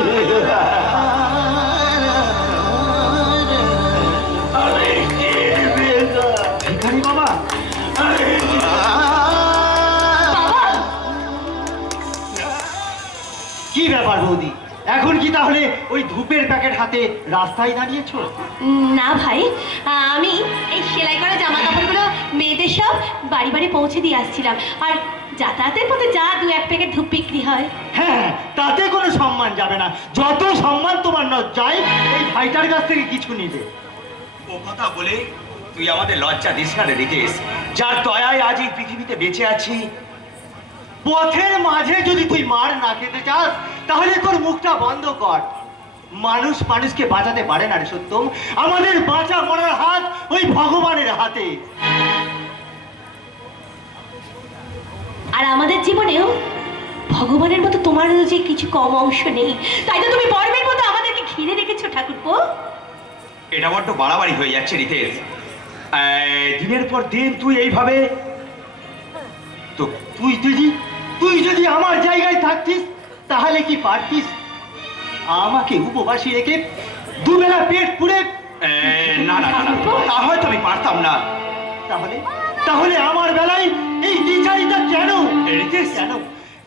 আমি চিনবি গো, ভিখারি বাবা, আমি কি ব্যাপার বৌদি, এখন কি তাহলে ওই ধূপের প্যাকেট হাতে রাস্তায় দাঁড়িয়েছো? না ভাই, আমি এই সেলাই করা জামা কাপড়গুলো মেয়েদের সব বাড়ি বাড়ি পৌঁছে দিয়ে আসছিলাম। আর যাতায়াতের পথে যা 2-1 প্যাকেট ধূপ বিক্রি হয়। হ্যাঁ, তাতে কোনো সম্মান যাবে না। যত সম্মান তোমার লজ্জায় এই ভাইটার কাছ থেকে কিছু নিলে। ও কথা বলে তুই আমাদের লজ্জা দিস না রে রিতেশ, যার দয়ায় আজ এই পৃথিবীতে বেঁচে আছি। পথের মাঝে যদি তুই মার না খেতে চাস তাহলে তোর মুখটা বন্ধ কর। মানুষ মানুষকে বাঁচাতে পারে না রে সত্যম। আমাদের বাঁচা মরার হাত ওই ভগবানের হাতে। আর আমাদের জীবনেও ভগবানের মতো তোমারও যে কিছু কম অংশ নেই, তাই তো তুমি বর্মের মতো আমাদেরকে ঘিরে রেখেছো ঠাকুরপো। এটা বড্ড বাড়াবাড়ি হয়ে যাচ্ছে রিতেশ। দিনের পর দিন তুই এইভাবে তো তুই যদি আমার জায়গায় থাকতিস তাহলে কি পারতিস আমাকে উপবাসী রেখে দুবেলা পেট পুড়ে? না না না না, তা হয়তো আমি পারতাম না। তাহলে আমার বেলায় এই দ্বিচারিতা কেন? রিতেশ,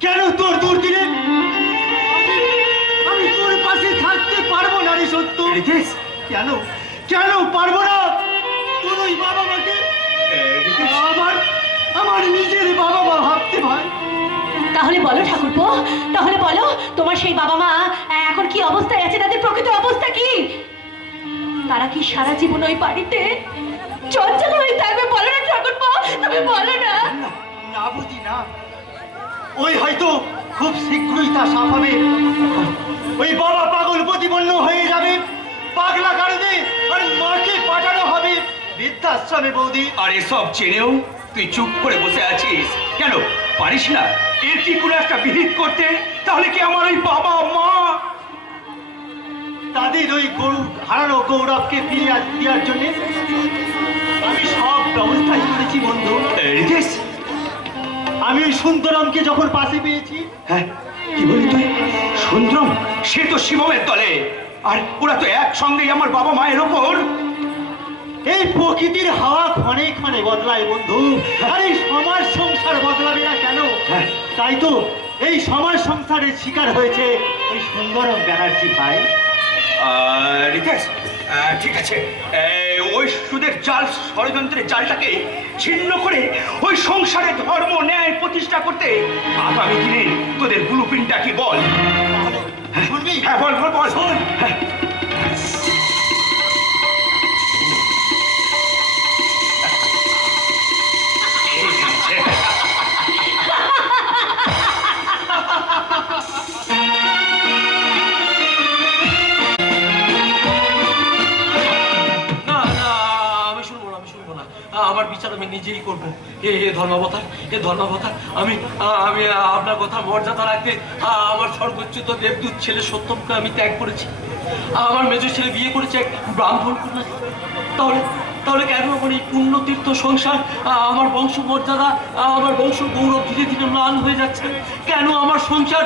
কেন তোর দুর্দিনে আমি তোর পাশে থাকতে পারবো না রে সত্য? রিতেশ, কেন পারবো না? তোর ওই বাবা মাকে আমার নিজের বাবা মা ভাবতে ভাই। তাহলে বলো ঠাকুরপো, তাহলে বলো তোমার সেই বাবা মা এখন কি অবস্থায় আছে, তাদের প্রকৃত অবস্থা কি? তারা কি সারা জীবন ওই বাড়িতে চঞ্চল হয়ে থাকবে? বলো না ঠাকুরপো, তুমি বলো না। না বুঝি না, ওই হয়তো খুব শীঘ্রই তা সাফ হবে। ওই বাবা পাগল প্রতিপন্ন হয়ে যাবে, পাগলা কারণে আর মাকে পাঠানো হবে বৃদ্ধাশ্রমে। বৌদি, আর এসব জেনেও তুই চুপ করে বসে আছিস কেন? পারিস না এর কি কোনো একটা বিহিত করতে? তাহলে কি আমার ওই বাবা মা তাদের ওই হারানো গৌরবকে ফিরিয়ে দেওয়ার জন্য আমি সব ব্যবস্থাই করেছি বন্ধু। রিতেশ, আমি ওই সুন্দরমকে যখন পাশে পেয়েছি। হ্যাঁ, কি বলি তুই? সুন্দরম সে তো শিবমের দলে, আর ওরা তো একসঙ্গেই আমার বাবা মায়ের ওপর। এই প্রকৃতির হাওয়া ক্ষণে ক্ষণে বদলায় বন্ধু, আর এই সমাজ সংসার বদলাবে না কেন? তাই তো এই সমাজ সংসারের শিকার হয়েছে ওই সুন্দরম ব্যানার্জি ভাই। রিতেশ, ঠিক আছে, ওই সুদের জাল ষড়যন্ত্রের জালটাকে ছিন্ন করে ওই সংসারে ধর্ম ন্যায় প্রতিষ্ঠা করতে আগামী দিনে তোদের ব্লুপ্রিন্টটা কি বল? শুনবি? হ্যাঁ, বল বল বল, শোন। হ্যাঁ, আমার বিচার আমি নিজেই করব। এ ধর্মাবতার, আমি আমি আপনার কথা মর্যাদা রাখতে আমার সর্বোচ্চত দেবদূত ছেলে সত্যমকে আমি ত্যাগ করেছি। আমার মেজ ছেলে বিয়ে করেছে এক ব্রাহ্মণ কন্যা। তাহলে তাহলে কেন আমার এই পুণ্যতীর্থ সংসার, আমার বংশ মর্যাদা, আমার বংশ গৌরব ধীরে ধীরে ম্লান হয়ে যাচ্ছে? কেন আমার সংসার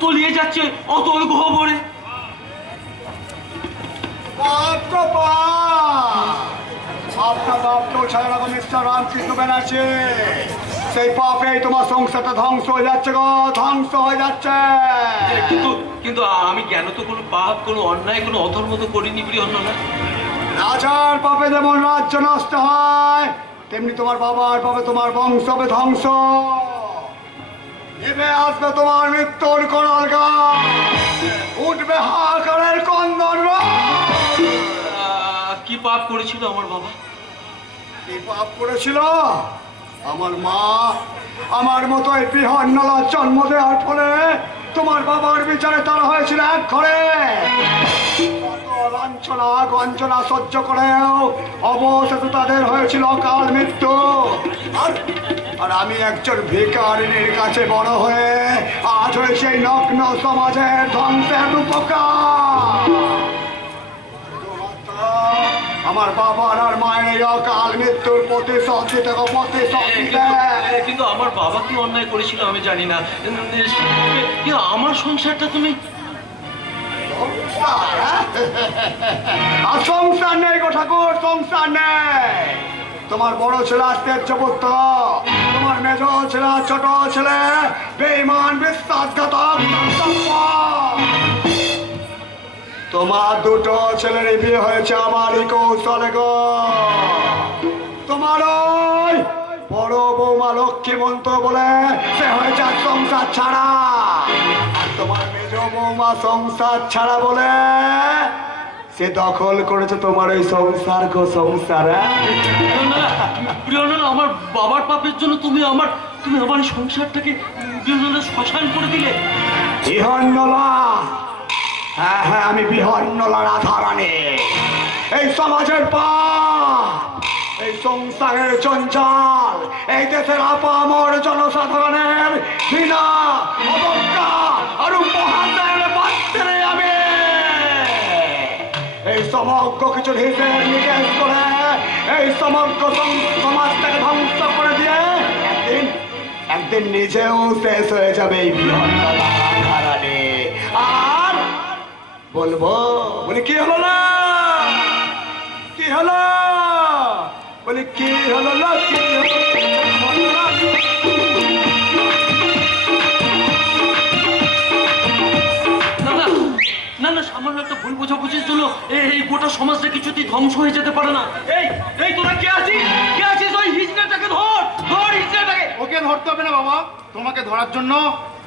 তলিয়ে যাচ্ছে অতল গহ্বরে? আপনার বাপ তো ছাড়া মিস্টার রামকৃষ্ণ ব্যানার্জি, সেই পাপে তোমার সংসারটা ধ্বংস হয়ে যাচ্ছে গো, ধ্বংস হয়ে যাচ্ছে। কিন্তু কিন্তু আমি জ্ঞান তো কোনো পাপ, কোনো অন্যায়, কোনো অধর্ম তো করিনি প্রিয়নন্দা। রাজার পাপে যেমন রাজ্য নষ্ট হয়, তেমনি তোমার বাবার পাপে তোমার বংশ হবে ধ্বংস। নেমে আসবে তোমার মৃত্যুর কোনাল গান, উঠবে হাহাকারের কন্দন। কি পাপ করেছিল আমার বাবা? কি পাপ করেছিল? আমার মা আমার মতো এই বৃহন্নলার জন্ম দেওয়ার ফলে তোমার বাবার বিচারে তারা হয়েছিল এক ঘরে। লাঞ্ছনা গঞ্জনা সহ্য করেও অবশেষে তাদের হয়েছিল অকাল মৃত্যু। আর আমি একজন ভিখারিনীর কাছে বড় হয়ে আজ হয়ে সেই নগ্ন সমাজের ধ্বংসের রূপকার। আমার বাবার আর মায়ের এই অকাল মৃত্যুর প্রতিশোধ দিতে কিন্তু আমার বাবা কি অন্যায় করেছিল আমি জানি না, কিন্তু আমার সংসারটা তুমি। আর সংসার নেই গো ঠাকুর, সংসার নেই। তোমার বড় ছেলে আসতে পুত্র, তোমার মেজ ছেলে ছোট ছেলে বেঈমান বিশ্বাসঘাতক। তোমার দুটো ছেলের বিয়ে হয়েছে আমারই কৌশলে গো। তোমার ওই বড় বৌমা লক্ষ্মীমন্ত বলে সে হয়েছে সংসার ছাড়া। তোমার মেজ বৌমা সংসার ছাড়া বলে সে দখল করেছে তোমার ওই সংসার গো, সংসার। প্রিয়নন্দা, আমার বাবার পাপের জন্য তুমি আমার সংসারটাকে শ্মশান করে দিলে। বিহন্নলা, হ্যাঁ হ্যাঁ, আমি বিহন্নলার আধারানে এই সমাজের পাপ, এই সংসারের জঞ্জাল, এই দেশের আপামর জনসাধারণের ঘৃণা অবজ্ঞা আর উপহাসের পাত্রে আমি এই সমগ্র কিছুর হিসেব নিকেশ করে এই সমগ্র সমাজটাকে ধ্বংস করে দিয়ে একদিন নিজেও শেষ হয়ে যাবে এই বিহন্নলার আধারানে। আর বলবো বলি কি হলো না, কি হলো বলি, কি হলো না, কি হলো না। না না, সামান্য একটা ভুল বোঝাবুঝির জন্য এই গোটা সমাজটা কিছুতেই ধ্বংস হয়ে যেতে পারে না। এই এই তোরা কে আছিস, কে আছিস? ওই হিজড়াটাকে ধর, ধর হিজড়াটাকে। ওকে ধরতে হবে না বাবা, তোমাকে ধরার জন্য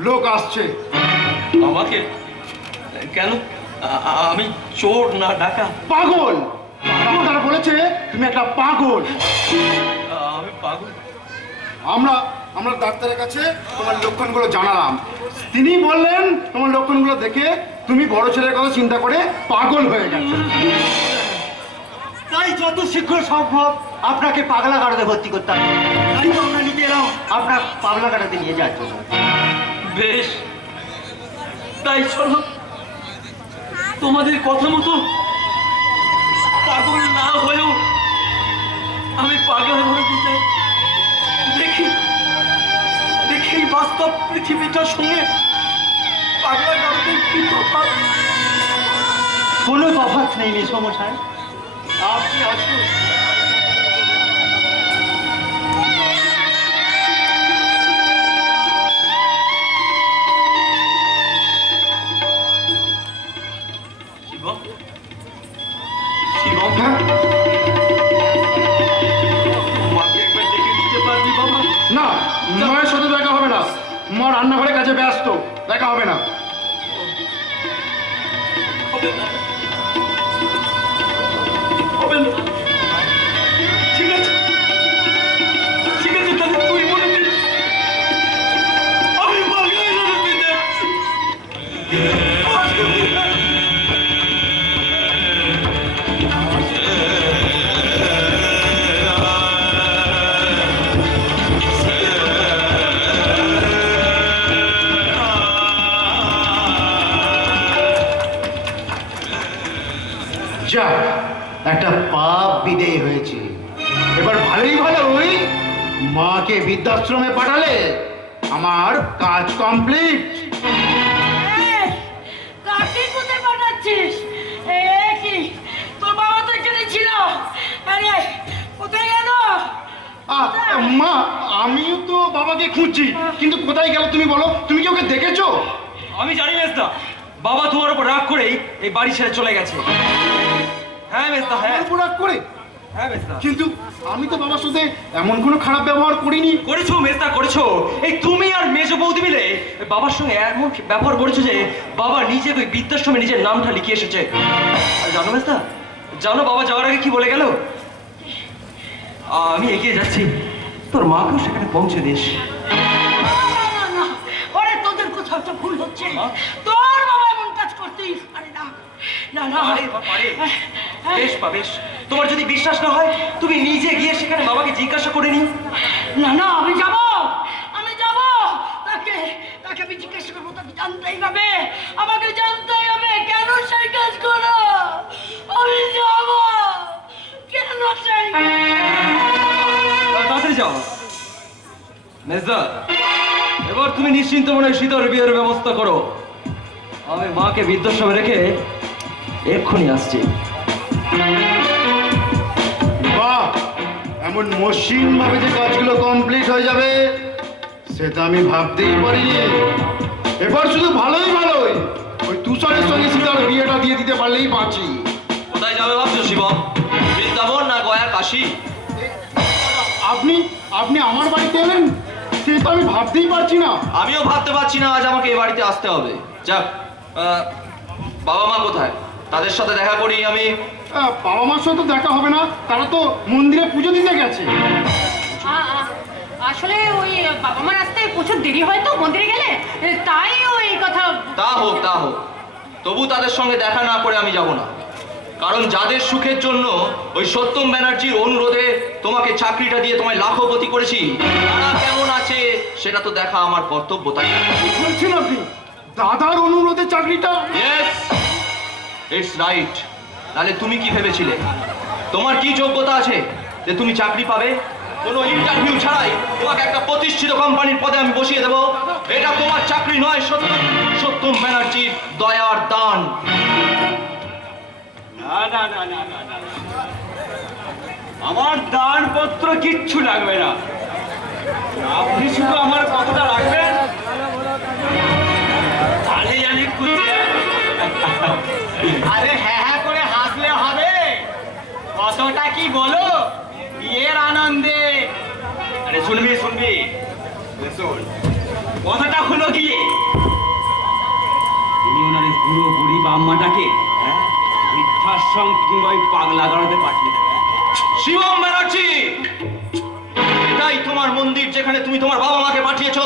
লোক আসছে। আমাকে কেন? আমি চোর না ডাকা? পাগল, তারা বলেছে তুমি একটা পাগল। আমি পাগল? আমরা ডাক্তারের কাছে তোমার লক্ষণগুলো জানালাম, তিনি বললেন তোমার লক্ষণগুলো দেখে তুমি বড় ছেলের কথা চিন্তা করে পাগল হয়ে গেছো। তাই যত শীঘ্র সম্ভব আপনাকে পাগলাগারদে ভর্তি করতে হবে। তাই তো আমরা নিতে এলাম আপনার পাগলাগারদে নিয়ে যাওয়ার জন্য। বেশ, তাই চলো, তোমাদের কথা মতো পাগল না হয়েও আমি পাগল হয়ে চাই। দেখি দেখি বাস্তব পৃথিবীটার সঙ্গে পাগলাগারদের কি তফাৎ। কোনো তফাৎ নেই মেসমশাই, আপনি আসুন। শিবম, শিবম, মাকে একবার ডেকে দিতে পারবি বাবা? না, মায়ের সাথে দেখা হবে না, মা রান্নাঘরের কাছে ব্যস্ত, দেখা হবে না। হবে না, হবে না। ঠিক আছে, ঠিক আছে, তাহলে তুই বলে দিস আমি পাগলাগারদে যাচ্ছি। বাপ বিদেয় হয়েছে। এবার ভালোই ভালোই মাকে বৃদ্ধাশ্রমে পাঠালে আমার কাজ কমপ্লিট। এই, কাকে কোথায় পাঠাচ্ছিস? এ কি, তোর বাবা তো এখানে ছিল। আরে কোথায় গেল? মা, আমিও তো বাবাকে খুঁজছি, কিন্তু কোথায় গেল তুমি বলো? তুমি কি ওকে দেখেছো? আমি জানি মেজদা, বাবা তোমার উপর রাগ করেই এই বাড়ি ছেড়ে চলে গেছে। হ্যাঁ মেজদা, হ্যাঁ আমার উপর রাগ করে? হ্যাঁ মেজদা। কিন্তু আমি তো বাবার সাথে এমন কোনো খারাপ ব্যবহার করিনি। করেছো মেজদা, করেছো। এই তুমি আর মেজো বৌদি মিলে বাবার সঙ্গে এমন ব্যবহার করেছো যে বাবা নিজে ওই বৃদ্ধাশ্রমে নিজের নামটা লিখে এসেছে। আর জানো মেজদা, জানো বাবা যাওয়ার আগে কি বলে গেল? আমি এগিয়ে যাচ্ছি, তোর মাকেও সেখানে পৌঁছে দিস। না না না, ওরে তোদের কোথাও তো ভুল হচ্ছে। তোর বাবা এমন কাজ করতেই পারে না। না না, পারে, পারে। বেশ বা বেশ, তোমার যদি বিশ্বাস না হয় তুমি নিজে গিয়ে সেখানে বাবাকে জিজ্ঞাসা করে নি। না না, আমি যাব, আমি যাব। তাকে তাকে আমি জিজ্ঞাসা করবো, তাকে জানতেই হবে, আমাকে জানতেই হবে কেন সেই কাজ করো। আমি যাব, কেন সেই তাড়াতাড়ি যাও মেজদা। এবার তুমি নিশ্চিন্ত মনে শীতল বিয়ের ব্যবস্থা করো। আমি মাকে বৃদ্ধাশ্রমে রেখে এক্ষুনি আসছি। বাহ, এমন মসৃণ ভাবে যে কাজগুলো কমপ্লিট হয়ে যাবে সেটা আমি ভাবতেই পারিনি। এবার শুধু ভালোই ভালোই ওই তুষারের সঙ্গে সীতার বিয়েটা দিয়ে দিতে পারলেই বাঁচি। কোথায় যাবে ভাবছো শিবম? বৃন্দাবন না গয়া কাশী? আপনি আপনি আমার বাড়িতে এলেন, সে তো আমি ভাবতেই পারছি না। আমিও ভাবতে পারছি না আজ আমাকে এ বাড়িতে আসতে হবে। যাক, বাবা মা কোথায়? তাদের সাথে দেখা করি আমি। বাবা মার সাথে দেখা হবে না, তারা তো মন্দিরে পুজো দিতে গেছে। আসলে ওই বাবা মার আসতে প্রচুর দেরি হয় তো মন্দিরে গেলে, তাই ওই কথা। তা হোক, তা হোক, তবু তাদের সঙ্গে দেখা না করে আমি যাব না। কারণ যাদের সুখের জন্য ওই সত্যম ব্যানার্জির অনুরোধে তোমাকে চাকরিটা দিয়ে তোমায় লাখপতি করেছি, তারা কেমন আছে সেটা তো দেখা আমার কর্তব্য, তাই না? বলছেন আপনি দাদার অনুরোধে চাকরিটা? Yes, it's right. তাহলে তুমি কি ভেবেছিলে? তোমার কি যোগ্যতা আছে যে তুমি চাকরি পাবে? কোনো ইন্টারভিউ ছাড়াই তোমাকে একটা প্রতিষ্ঠিত কোম্পানির পদে আমি বসিয়ে দেবো? এটা তোমার চাকরি নয়, সত্যম ব্যানার্জির দয়ার দান। না না না না না না, আমার দানপত্র কিচ্ছু লাগবে না। আপনি শুধু আমার কথাটা রাখবেন, জানি জানি খুশি। আরে হ্যাঁ হ্যাঁ করে হাসলে হবে, কতটা কি বলো বিয়ের আনন্দে। আরে শুনবি শুনবি, শোন, কথাটা হলো গিয়ে তুমি ওনার এই বুড়ো বুড়ি বাম্মাটাকে বৃদ্ধাশ্রম কিংবা ওই পাগলা গাড়াতে পাঠিয়ে দেবে। শিবম ব্যানার্জি, এটাই তোমার মন্দির যেখানে তুমি তোমার বাবা মাকে পাঠিয়েছো?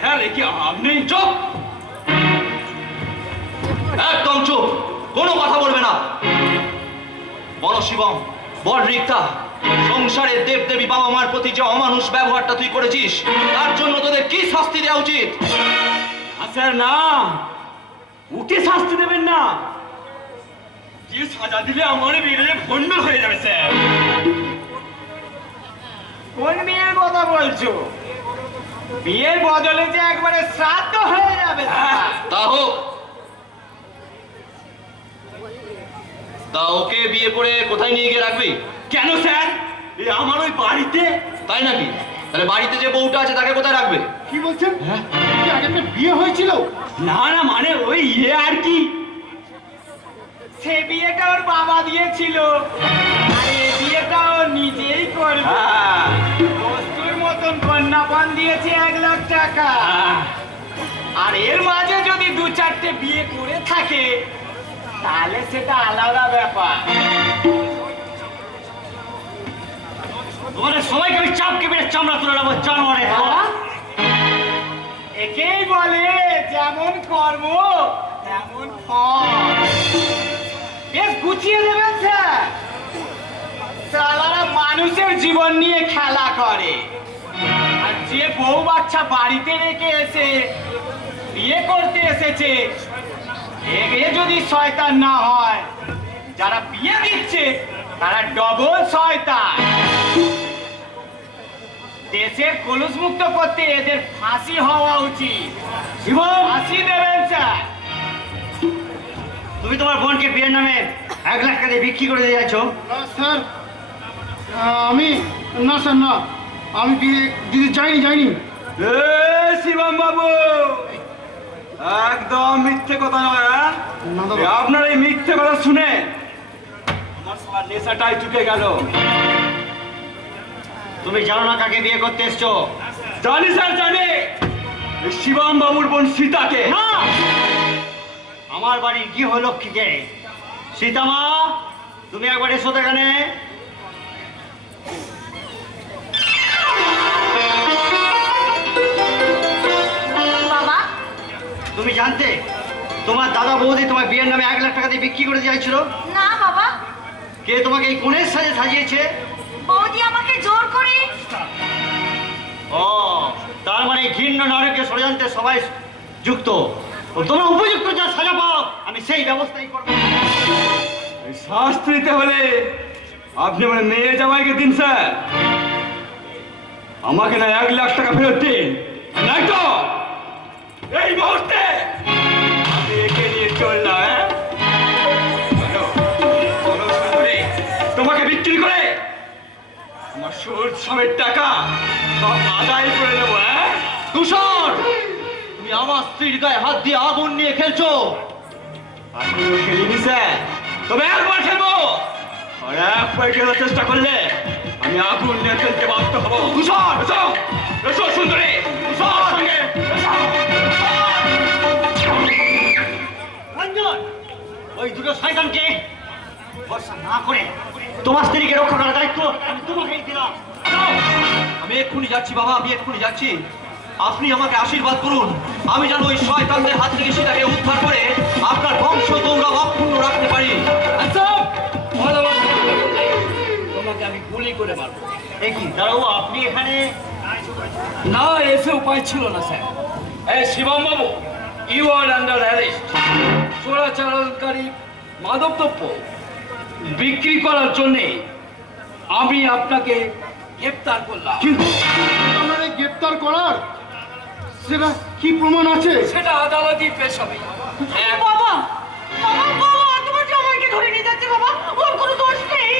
স্যার, এ কি আপনি? চুপ, একদম চুপ, কোনো কথা বলবে না। বল শিবম, বল রিক্তা, সংসারের দেবদেবী বাবা মার প্রতি যে অমানুষ ব্যবহারটা তুই করেছিস তার জন্য তোদের কি শাস্তি দেওয়া উচিত? স্যার না, উঠে শাস্তি দেবেন না, যে সাজা দিলে আমার বিয়ে ভণ্ড হয়ে যাবে স্যার। কোন বিয়ের কথা বলছো? বিয়ের বদলে যে একবারে শ্রাদ্ধ হয়ে যাবে। তা হোক, তা ওকে বিয়ে করে কোথায় নিয়ে গিয়ে রাখবি? কেন স্যার, এই আমার ওই বাড়িতে? তাই নাকি? তাহলে বাড়িতে যে বউটা আছে তাকে কোথায় রাখবে? কি বলছেন? কি আগে একটা বিয়ে হয়েছিল? না না, মানে ওই ইয়ে আর কি। সে বিয়েটা ওর বাবা দিয়েছিল, আর এই বিয়েটা ও নিজেই করবে। হ্যাঁ, বস্তুর মতন কন্যাপণ দিয়েছে 1 লাখ টাকা। আর এর মাঝে যদি 2-4টে বিয়ে করে থাকে তাহলে সেটা আলাদা ব্যাপার। তোমাদের সবাইকে আমি চাপকে মেরে চামড়া তুলে নেবো, জানোয়ারে। একেই বলে যেমন কর্ম তেমন ফল। বেশ গুছিয়ে দেবেন স্যার। সালারা মানুষের জীবন নিয়ে খেলা করে, আর যে বউ বাচ্চা বাড়িতে রেখে এসে বিয়ে করতে এসেছে এ যদি শয়তান না হয় যারা বিয়ে দিচ্ছে তারা ডবল শয়তান। দেশের কলুষ মুক্ত করতে এদের ফাঁসি হওয়া উচিত। ফাঁসি দেবেন স্যার। তুমি তোমার বোনকে বিয়ের নামে 1 লাখ টাকা দিয়ে বিক্রি করে দিয়ে যাচ্ছ। স্যার আমি না স্যার না, আমি বিয়ে দিতে যাইনি। শিবম বাবু, একদম মিথ্যে কথা নয়। না দাদা। আপনার এই মিথ্যে কথা শুনে আমার সারা নেশাটাই চুকে গেল। তুমি জানো না কাকে বিয়ে করতে এসছো? জানি স্যার, জানি। এই শিবম বাবুর বোন সীতাকে। না, আমার বাড়ির গৃহলক্ষ্মীকে। সীতামা, তুমি একবার এসো তো এখানে। বাবা, তুমি জানতে তোমার দাদা বৌদি তোমার বিয়ের নামে 1 লাখ টাকা দিয়ে বিক্রি করে দিয়েছিল? না বাবা, কে তোমাকে এই কোণের সাজে সাজিয়েছে? বৌদি আমাকে জোর করে। ও, তার মানে এই ঘৃণ্য নারকীয় ষড়যন্ত্রে সবাই যুক্ত। ও, তোমরা উপযুক্ত যা সাজা পাও আমি সেই ব্যবস্থাই করবো। এই শাস্তি দিতে হলে আপনি আমার মেয়ে জামাইকে দিন স্যার। আমাকে না 1 লাখ টাকা ফেরত দিন, নাই তো এই মুহূর্তে আমি একে নিয়ে চললাম। চলো, চলো সুন্দরী, তোমাকে বিক্রি করে আমার সুদ সমেত টাকা সব আদায় করে নেবো। তুষার, তুমি আমার স্ত্রীর গায়ে হাত দিয়ে আগুন নিয়ে খেলছো। এখনো খেলিনি স্যার, তবে একবার খেলবো। আর একবার খেলার চেষ্টা করলে আমি আগুন নিয়ে খেলতে বাধ্য হবো। তুষার, এসো, এসো সুন্দরী, তুষার সঙ্গে এসো। রঞ্জন, ওই দুটো শয়তানকে ভরসা না করে তোমার স্ত্রীকে রক্ষা করার দায়িত্ব আমি তোমাকেই দিলাম। আমি এক্ষুনি যাচ্ছি বাবা, আমি এক্ষুনি যাচ্ছি। আপনি আমাকে আশীর্বাদ করুন, আমি যেন ওই শয়তানদের হাত থেকে সীতাকে উদ্ধার করে আপনার বংশ গৌরব অক্ষুণ্ণ রাখতে পারি। তোমাকে আমি গুলি করে মারবো। এই কি দাঁড়াবো, আপনি এখানে? না, এসে উপায় ছিল না স্যার। এই শিবম বাবু, ইউ আর আন্ডার অ্যারেস্ট। চোরাচালানকারী মাদকদ্রব্য বিক্রি করার জন্যে আমি আপনাকে গ্রেপ্তার করলাম। কিন্তু আমার এই গ্রেপ্তার করার সেটা কি প্রমাণ আছে? সেটা আদালতই পেশ হবে। বাবা, বাবা, বাবা, তোমার জামাইকে ধরে নিয়ে যাচ্ছে বাবা, ওর কোনো দোষ নেই।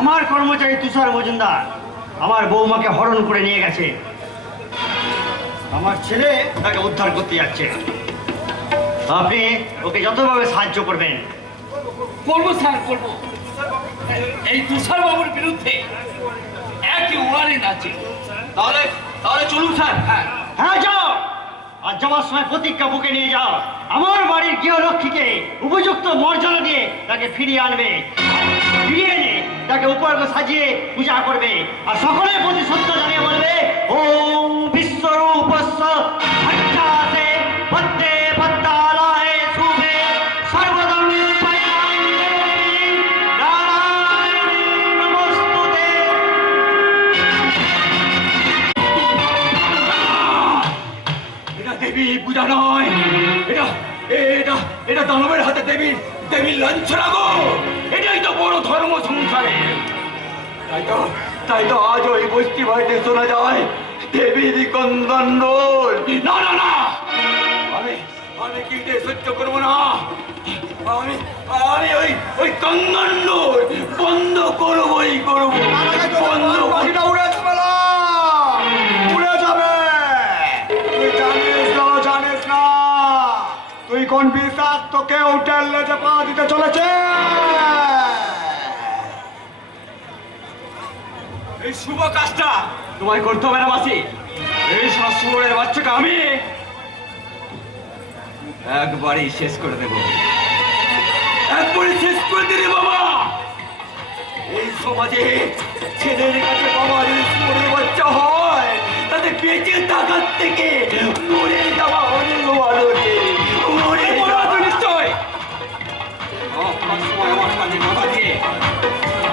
আমার কর্মচারী তুষার মজুমদার আমার বৌমাকে হরণ করে নিয়ে গেছে। আমার ছেলে তাকে উদ্ধার করতে যাচ্ছে। আপনি ওকে যতভাবে সাহায্য করবেন। করবো স্যার, করবো। এই তুষার বাবুর বিরুদ্ধে একই ওয়ারেন্ট আছে। তাহলে তাহলে চলুন স্যার। হ্যাঁ, হ্যাঁ, যাও। আর যাওয়ার সময় প্রতিজ্ঞা বুকে নিয়ে যাও, আমার বাড়ির গৃহলক্ষ্মীকে উপযুক্ত মর্যাদা দিয়ে তাকে ফিরিয়ে আনবে। ফিরিয়ে এনে তাকে উপহার সাজিয়ে পূজা করবে। আর সকলের প্রতি শ্রদ্ধা জানিয়ে বলবে, ওম বিশ্বরূপস্য ভট্টাসে ভট্টে ভট্টালয়ে শুভে সর্বদম পয়ান্তে নারায়ণী নমস্তুতে। এটা দেবী পূজা নয়, এটা এটা এটা দানবের হাতে দেবীর লাঞ্ছনা গো। এটাই তো বড় ধর্ম সংসারে। তাই তো আজ ওই বস্তি বাড়িতে শোনা যায় দেবীর কন্দন রোল। না না না, আমি আমি কি সহ্য করবো না। আমি আমি ওই কন্দন রোল বন্ধ করবোই করবো। বন্ধ পাখিটা উড়ে যাবে না, উড়ে যাবে। তুই জানিস না তুই কোন বিষাদ তোকে উঠে লেজে পা দিতে চলেছে। এই শুভ কাজটা তোমায় করতে হবে না মাসি। এই শাশুড়ের বাচ্চাকে আমি একবারই শেষ করে দেব, একবারই শেষ করে দিলে বাবা। এই সমাজে ছেলের কাছে বাবা যদি শুয়োরের বাচ্চা হয় তাতে বেঁচে থাকার থেকে মরে যাওয়া অনেক ভালো। মরে যাওয়া নিশ্চয় সময় আমার কাছে কথা দিয়ে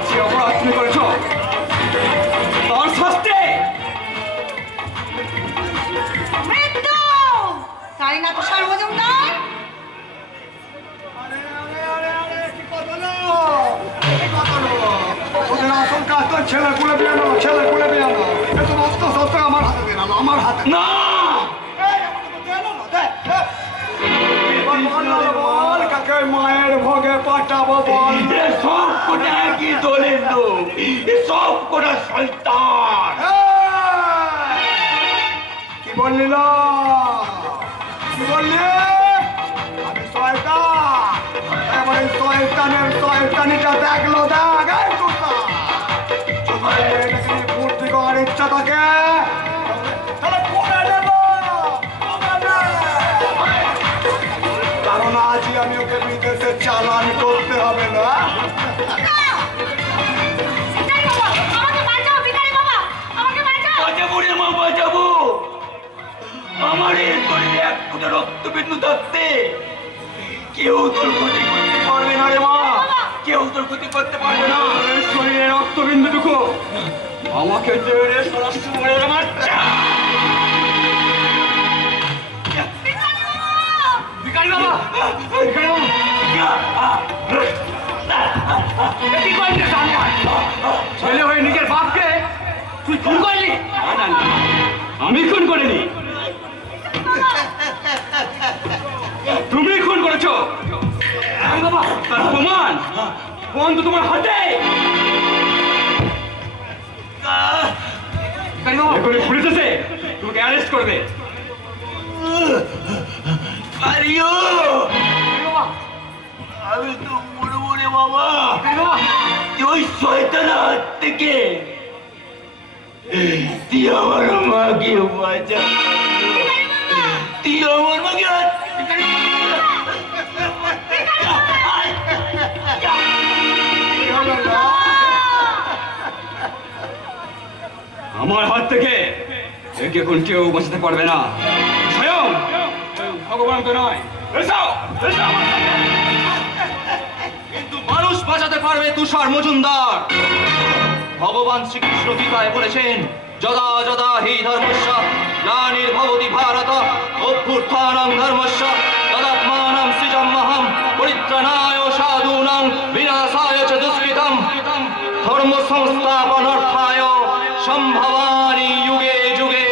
সে অপরাধ তুমি করেছ, তার শাস্তি মৃত্যু। তাই না তুষার মজুমদার? ছেলে কুলে দিয়ে আনো, ছেলে কুলে দিয়ে আনো। এ তো অস্ত্র শস্ত্র আমার হাতে দিয়ে আনো, আমার হাতে। না এই, আমাকে তো দে না, দে, দে। এবার বল, কাকে মায়ের ভোগে পাঠাবো বল। এ সব কোটা কি দলের লোক, এ সব কোটা শয়তান। কি বললি লো? কি বললি? আমি শয়তান। এবার এই শয়তানের শয়তানিটা দেখলো, দেখ এই কুত্তা। যদি এটাকে নিয়ে ফুর্তি করার ইচ্ছা থাকে তাহলে করে নেব, করে নে। কারণ আজই আমি ওকে বিদেশে চালান করতে হবে না। ভিখারি বাবা, আমাকে বাঁচাও, ভিখারি বাবা, আমাকে বাঁচাও। বাঁচাবো রে মা, বাঁচাবো। আমার এই শরীরে এক ফোঁটা রক্তবিন্দু থাকতে কেউ তোর ক্ষতি করতে পারবে না রে মা, কেউ তোর ক্ষতি করতে পারবে না। এই শরীরে রক্তবিন্দুটুকু আমাকে জেলে সরাসরি মরে আমার ভিখারি বাবা, ভিখারি বাবা, কি করলি সালমান? ছেলে হয়ে নিজের বাপকে তুই খুন করলি? না, না, আমি খুন করিনি, তুমি খুন করেছো। বাবা, তার প্রমাণ প্রমাণ তো তোমার হাতে। এখনই পুলিশ এসে তোমাকে অ্যারেস্ট করবে। আমি তো মরবো রে বাবা, ওই শয়তানের হাত থেকে তুই আমার মাকে বাঁচা, তুই আমার মাকে আমার হাত থেকে একে এখন কেউ বাঁচাতে পারবে না, স্বয়ং ভগবান তো নয়। এসো, এসো আমার সাথে। কিন্তু মানুষ বাঁচাতে পারবে তুষার মজুমদার। ভগবান শ্রীকৃষ্ণ গীতায় বলেছেন, যদা যদা হি ধর্মস্য গ্লানির্ভবতি ভারত অভ্যুত্থানং ধর্মস্য তদাত্মানং সৃজম্যহং পরিত্রাণায় সাধূনাং বিনাশায় চ দুষ্কৃতম ধর্ম সংস্থাপনার্থায় সম্ভবামি যুগে যুগে।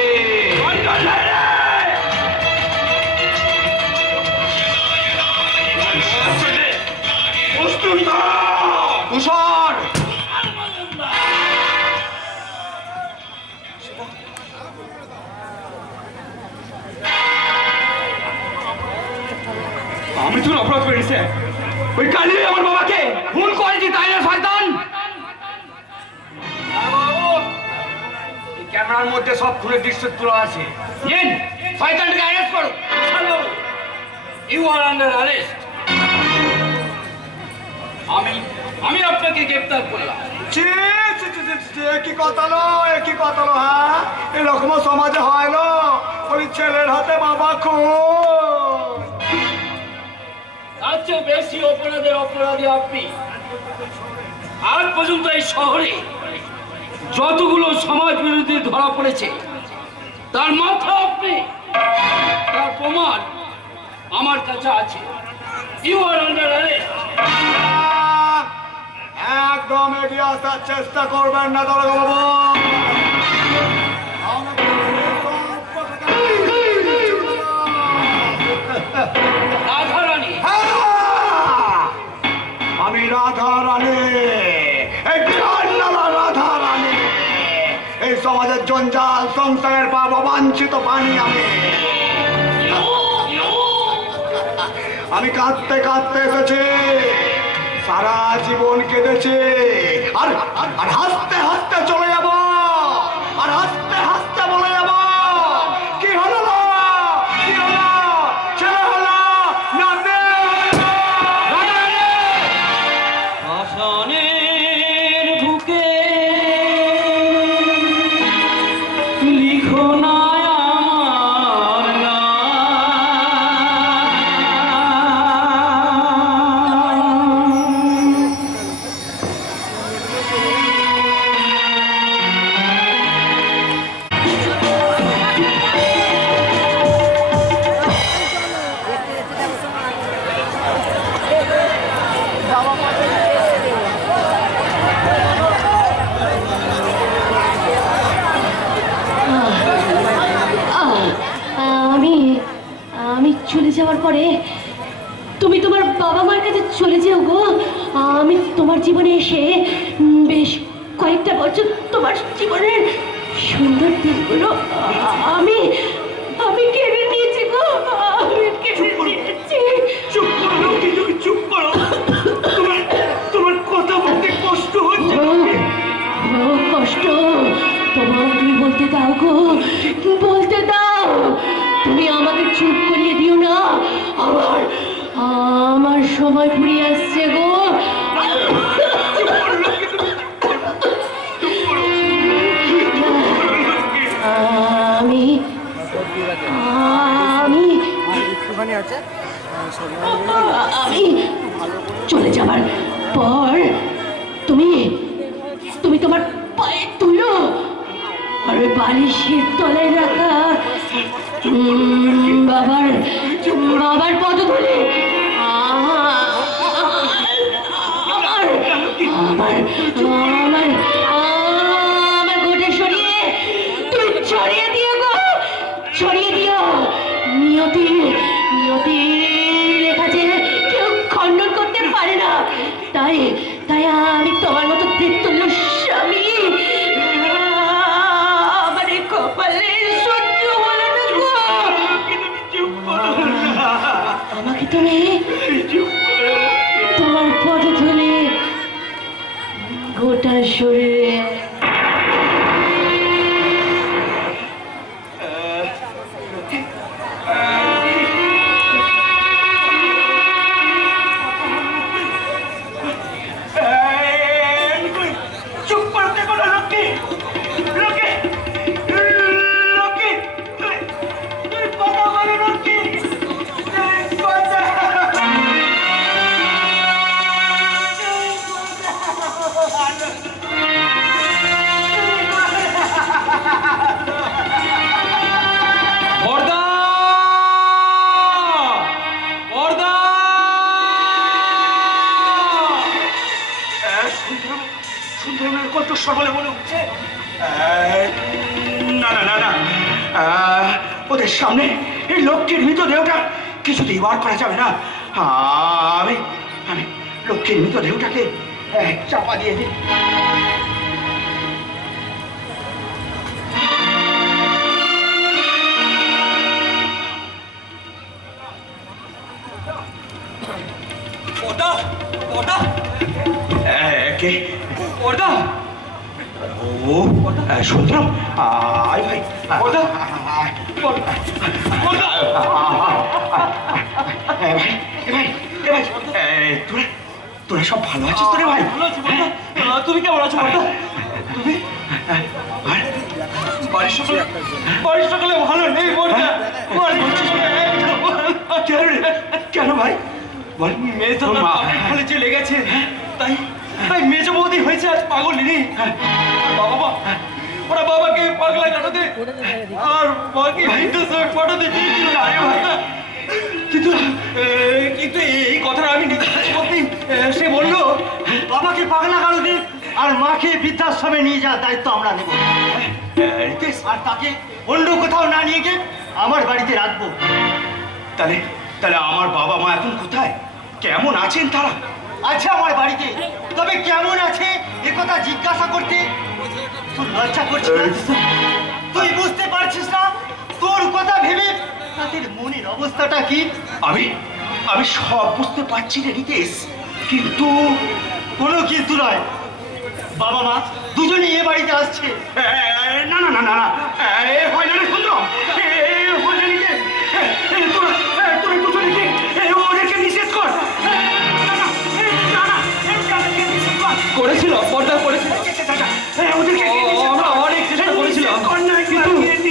তুষার, আমি তোর অপরাধ করেছি, ওই কালী আমার বাবাকে খুন করেছি, তাই না শয়তান? এই ক্যামেরার মধ্যে সব খুনের দৃশ্য তোলা আছে। নিন, শয়তানটাকে অ্যারেস্ট করো। বাবু, ইউ আর আন্ডার অ্যারেস্ট। আমি আপনাকে গ্রেফতার করলাম। ছি, ছি, ছি, ছি, ছি, এ কি কথা লো, এ কি কথা লো, হ্যাঁ? এরকম সমাজে হয় লো, ওই ছেলের হাতে বাবা খুন। তার চেয়ে বেশি অপরাধী আপনি। আজ পর্যন্ত এই শহরে যতগুলো সমাজ বিরোধী ধরা পড়েছে তার মাথা আপনি, তার প্রমাণ আমার কাছে আছে। You are under arrest. একদম এগিয়ে আসার চেষ্টা করবেন না দারোগা বাবু। রাধা রানী, আমি রাধা রানী, এই বিরান্নালা রাধা রানী, এই সমাজের জঞ্জাল সংসারের পাব বাঞ্ছিত পানি আমি কাঁদতে কাঁদতে এসেছি, সারা জীবন কেঁদেছি, আর আর হাসতে হাসতে চলে যাব, আর হাসতে হাসতে বলে যাব, কি হলো কি হলো, ছেলে হলো না মেয়ে হলো? শ্মশানের বুকে লিখো না আমার নাম। যাওয়ার পরে তুমি তোমার বাবা মার কাছে চলে যেও গো। আমি তোমার জীবনে এসে বেশ কয়েকটা বছর তোমার জীবনের সুন্দর দিনগুলো আমি আমি কেড়ে নিয়েছি গো। আমি কেড়ে নিয়েছি। চুপ করো লক্ষ্মী, তুমি চুপ করো। তোমার কথা বলতে কষ্ট হচ্ছে। কষ্ট তোমার, তুমি বলতে দাও গো, বলতে দাও। তুমি আমাকে চুপ করিয়ে দিও না। আমার সময় ফুরিয়ে আসছে গো। আমি আমি আমি চলে যাবার পর তুমি তুমি তোমার পায়ে তুলো আর ওই বালিশের তলায় রাখা বাবার পদ ধরে আমার গোটে সরিয়ে তুই ছড়িয়ে দিও গো, ছড়িয়ে দিও। নিয়তির লেখা যে কেউ খণ্ডন করতে পারে না। তাই তাই আমি তোমার মতো বৃত্তুল্য স্বামী আমার এই কপালে সহ্য হলো না গো। আমাকে তুমি তোমার পদে ধরে গোটা শরীরে চুপ করতে কোনো লক্ষ্মী, লক্ষ্মী, লক্ষ্মী, তুই কথা বলো লক্ষ্মী, কথা। বর্দা, বর্দা, সুন্দরমের কণ্ঠস্বর বলে মনে হচ্ছে। না না না না, ওদের সামনে এই লক্ষ্মীর মৃতদেহটা কিছুতেই বার করা যাবে না। আমি আমি লক্ষ্মীর মৃতদেহটাকে চাপা দিয়ে দিই। বর্দা, বর্দা, কে বর্দা, ও সুন্দরম, আয় ভাই। বর্দা, বর্দা, তোরা সব ভালো আছিস তো রে ভাই? ভালো আছি বর্দা। তুমি কেমন আছো বর্দা? তুমি বাড়ির সকালে ভালো নেই বর্দা। কেন ভাই বল? মেজো ভালো যে লেগেছে, তাই তাই মেজো বৌদি হয়েছে আজ পাগলিনী। বাবা, ওরা বাবাকে পাগলা কাটাতে আর বাকি বৃদ্ধাশ্রমে পাঠাতে চেয়েছিল না রে ভাই। কিন্তু কিন্তু এই কথাটা আমি নিশ্চিত করতেই সে বললো বাবাকে পাগলা কাটাতে আর মাকে বৃদ্ধাশ্রমে নিয়ে যাওয়ার দায়িত্ব আমরা নেব, আর তাকে অন্য কোথাও না নিয়ে গিয়ে আমার বাড়িতে রাখবো। তাহলে তাহলে আমার বাবা মা এখন কোথায়, কেমন আছেন তারা? আছে আমার বাড়িতে, তবে কেমন আছে এ কথা জিজ্ঞাসা করতে তোর লজ্জা করছে না? তুই বুঝতে পারছিস না তোর কথা ভেবে তাদের মনের অবস্থাটা কি? আমি সব বুঝতে পারছি রে রিতেশ, কিন্তু কোনো কিন্তু নয়। বাবা মা দুজনেই এ বাড়িতে আসছে। না না না না না, এ হয় না রে সুন্দর, এ হয় না রিতেশ। তোরা দুজনে কি ওদেরকে নিষেধ কর। করেছিল বর্দা, করেছিল। আমরা অনেক চেষ্টা করেছিলাম,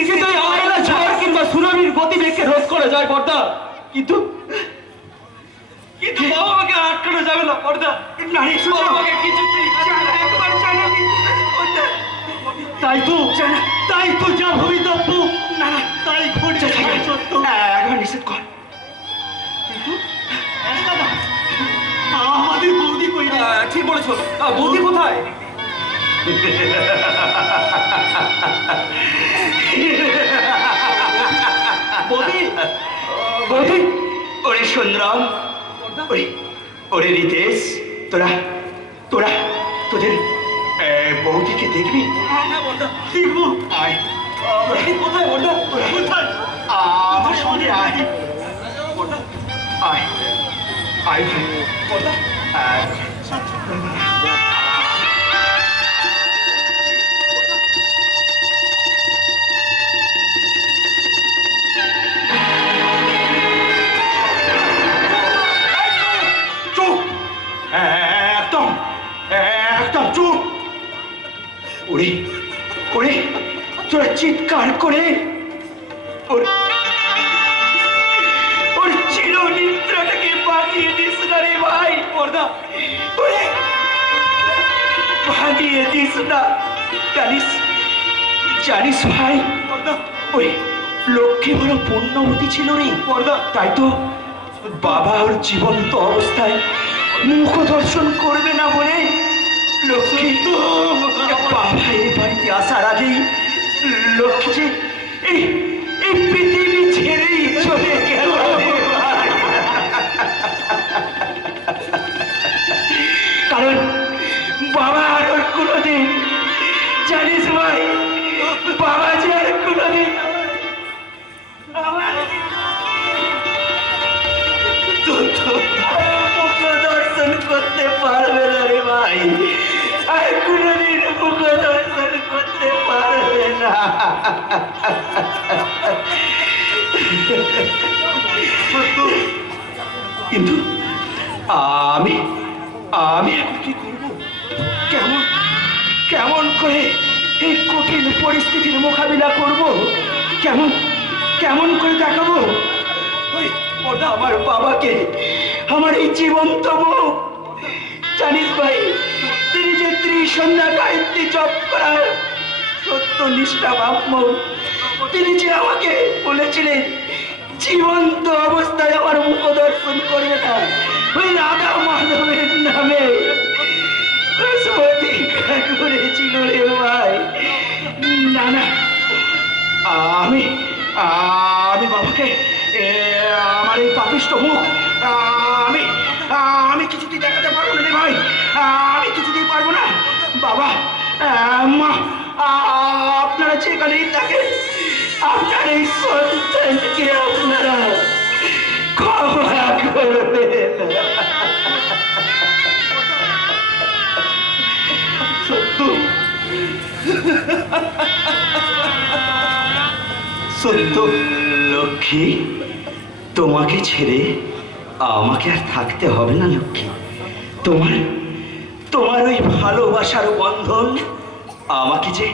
কিন্তু এই আয়লা ঝড় কিংবা সুনামির গতিবেগকে রোধ করা যায় বর্দা, কিন্তু কিন্তু বাবা মাকে আটকানো যাবে না বর্দা। না বাবা মাকে কিছুতেই একবার জানাবি। তাই তো যা ভবিতব্য, না না তাই ঘটছে সত্য। একবার নিষেধ কর। আমাদের বৌদি কই রে? ঠিক বলেছো, বৌদি কোথায়? বৌদি বৌদি ওরে সুন্দরম, ওরে ওরে রিতেশ, তোরা তোরা তোদের বৌদিকে দেখবি? দেখবো। আয় কোথায় বলতো, কোথায়? আমার সঙ্গে আয়, আয় আয় ভাই, আয়। চুপ, একদম একদম চুপ। ওরে ওরে তোরা চিৎকার করে ওর ওর চির নিদ্রাটাকে ভাঙিয়ে দিস না রে ভাই। পর্দা ওরে ভাঙিয়ে দিস না। জানিস জানিস ভাই, ওই লক্ষ্মী বড় পুণ্যবতী ছিল রে। পর্দা তাই তো বাবা ওর জীবন্ত অবস্থায় মুখ দর্শন করবে না বলে লক্ষ্মী বাবা এই বাড়িতে আসার আগেই লক্ষ্মী যে এই এই পৃথিবী ছেড়েই চলে গেল। কারণ বাবা আর ওর কোনোদিন, জানিস ভাই, বাবা যে আর কোনোদিন আমার মুখ দর্শন করতে পারবে না রে ভাই, আর কোনোদিন মুখ দর্শন করতে পারবে না। কিন্তু আমি আমি এখন কি করবো? কেমন কেমন করে এই কঠিন পরিস্থিতির মোকাবিলা করব? কেমন কেমন করে দেখাবো ওই ওটা আমার বাবাকে, আমার এই জীবন্ত মুখ? জানিস ভাই, তিনি যে ত্রিসন্ধ্যা গায়ত্রী জপ করার সত্য নিষ্ঠা ব্রাহ্ম, তিনি যে আমাকে বলেছিলেন জীবন্ত অবস্থায় আমার মুখ দর্শন করবে না, ওই রাধা মাধবের নামে প্রতিজ্ঞা করেছিল রে ভাই। না না, আমি আমি বাবাকে আমার এই পাপিষ্ট মুখ আমি আমি কিছুতেই দেখাতে পারবো না রে ভাই, আমি কিছুতেই পারবো না। বাবা মা আপনারা যেখানেই থাকেন, আপনার এই সন্তানকে আপনারা ক্ষমা করবেন। সত্য সত্য লক্ষ্মী, তোমাকে ছেড়ে আমাকে আর থাকতে হবে না লক্ষ্মী। তোমার তোমার ওই ভালোবাসার বন্ধন আমাকে যে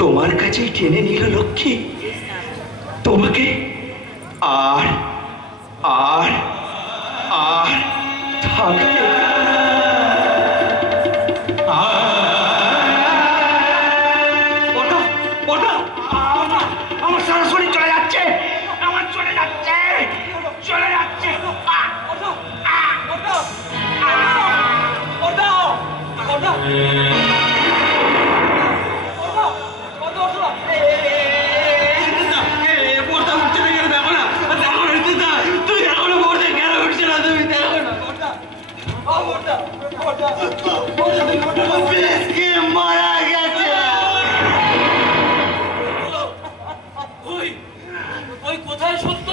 তোমার কাছেই টেনে নিল লক্ষ্মী। তোমাকে আর আর আর থাকতে আমার সারা শরীর চলে যাচ্ছে, আমার চলে যাচ্ছে, চলে যাচ্ছে। মারা গেছে। ওই কোথায় সত্য,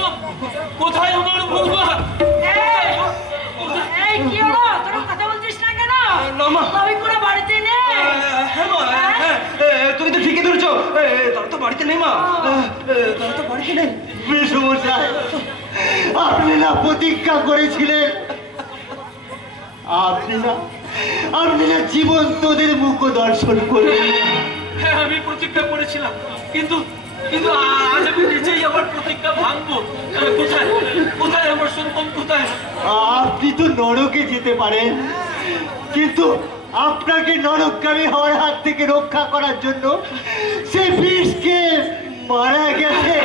কোথায় আমার বৌমা? এই কি হলো? তোরা কথা বলছিস না কেন? আমি কোনো বাড়িতে নেই। তুমি তো ঠিকই ধরেছো, তারা তো বাড়িতে নেই মা, তারা তো বাড়িতে নেই। মেসমশাই, আপনি না প্রতিজ্ঞা করেছিলেন, আপনি না জীবন্তদের মুখ দর্শন করবেন। হ্যাঁ, আমি প্রতিজ্ঞা করেছিলাম, কিন্তু কিন্তু আজ আমি নিজেই আমার প্রতিজ্ঞা ভাঙবো। কোথায় কোথায় আমার সন্তান, কোথায়? আপনি তো নরকে যেতে পারেন, কিন্তু আপনাকে নরকগামী হওয়ার হাত থেকে রক্ষা করার জন্য সে বিষকে মারা গেছে।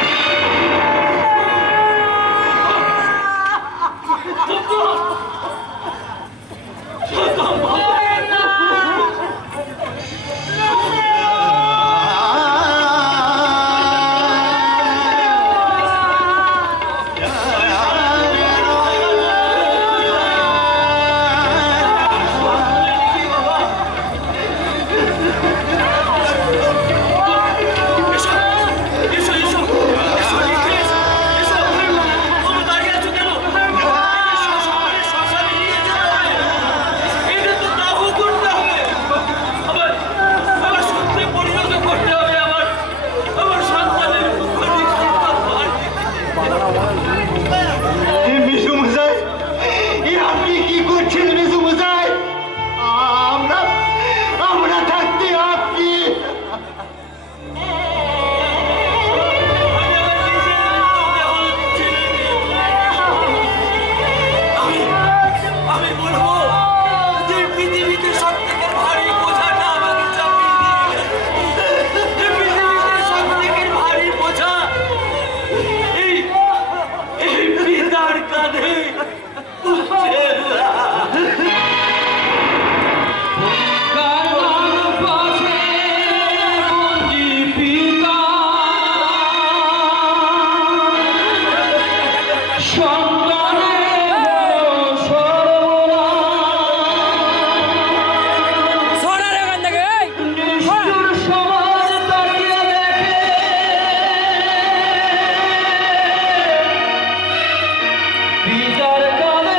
চিতার কালে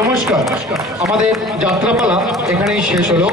নমস্কার, আমাদের যাত্রাপালা এখানেই শেষ হলো।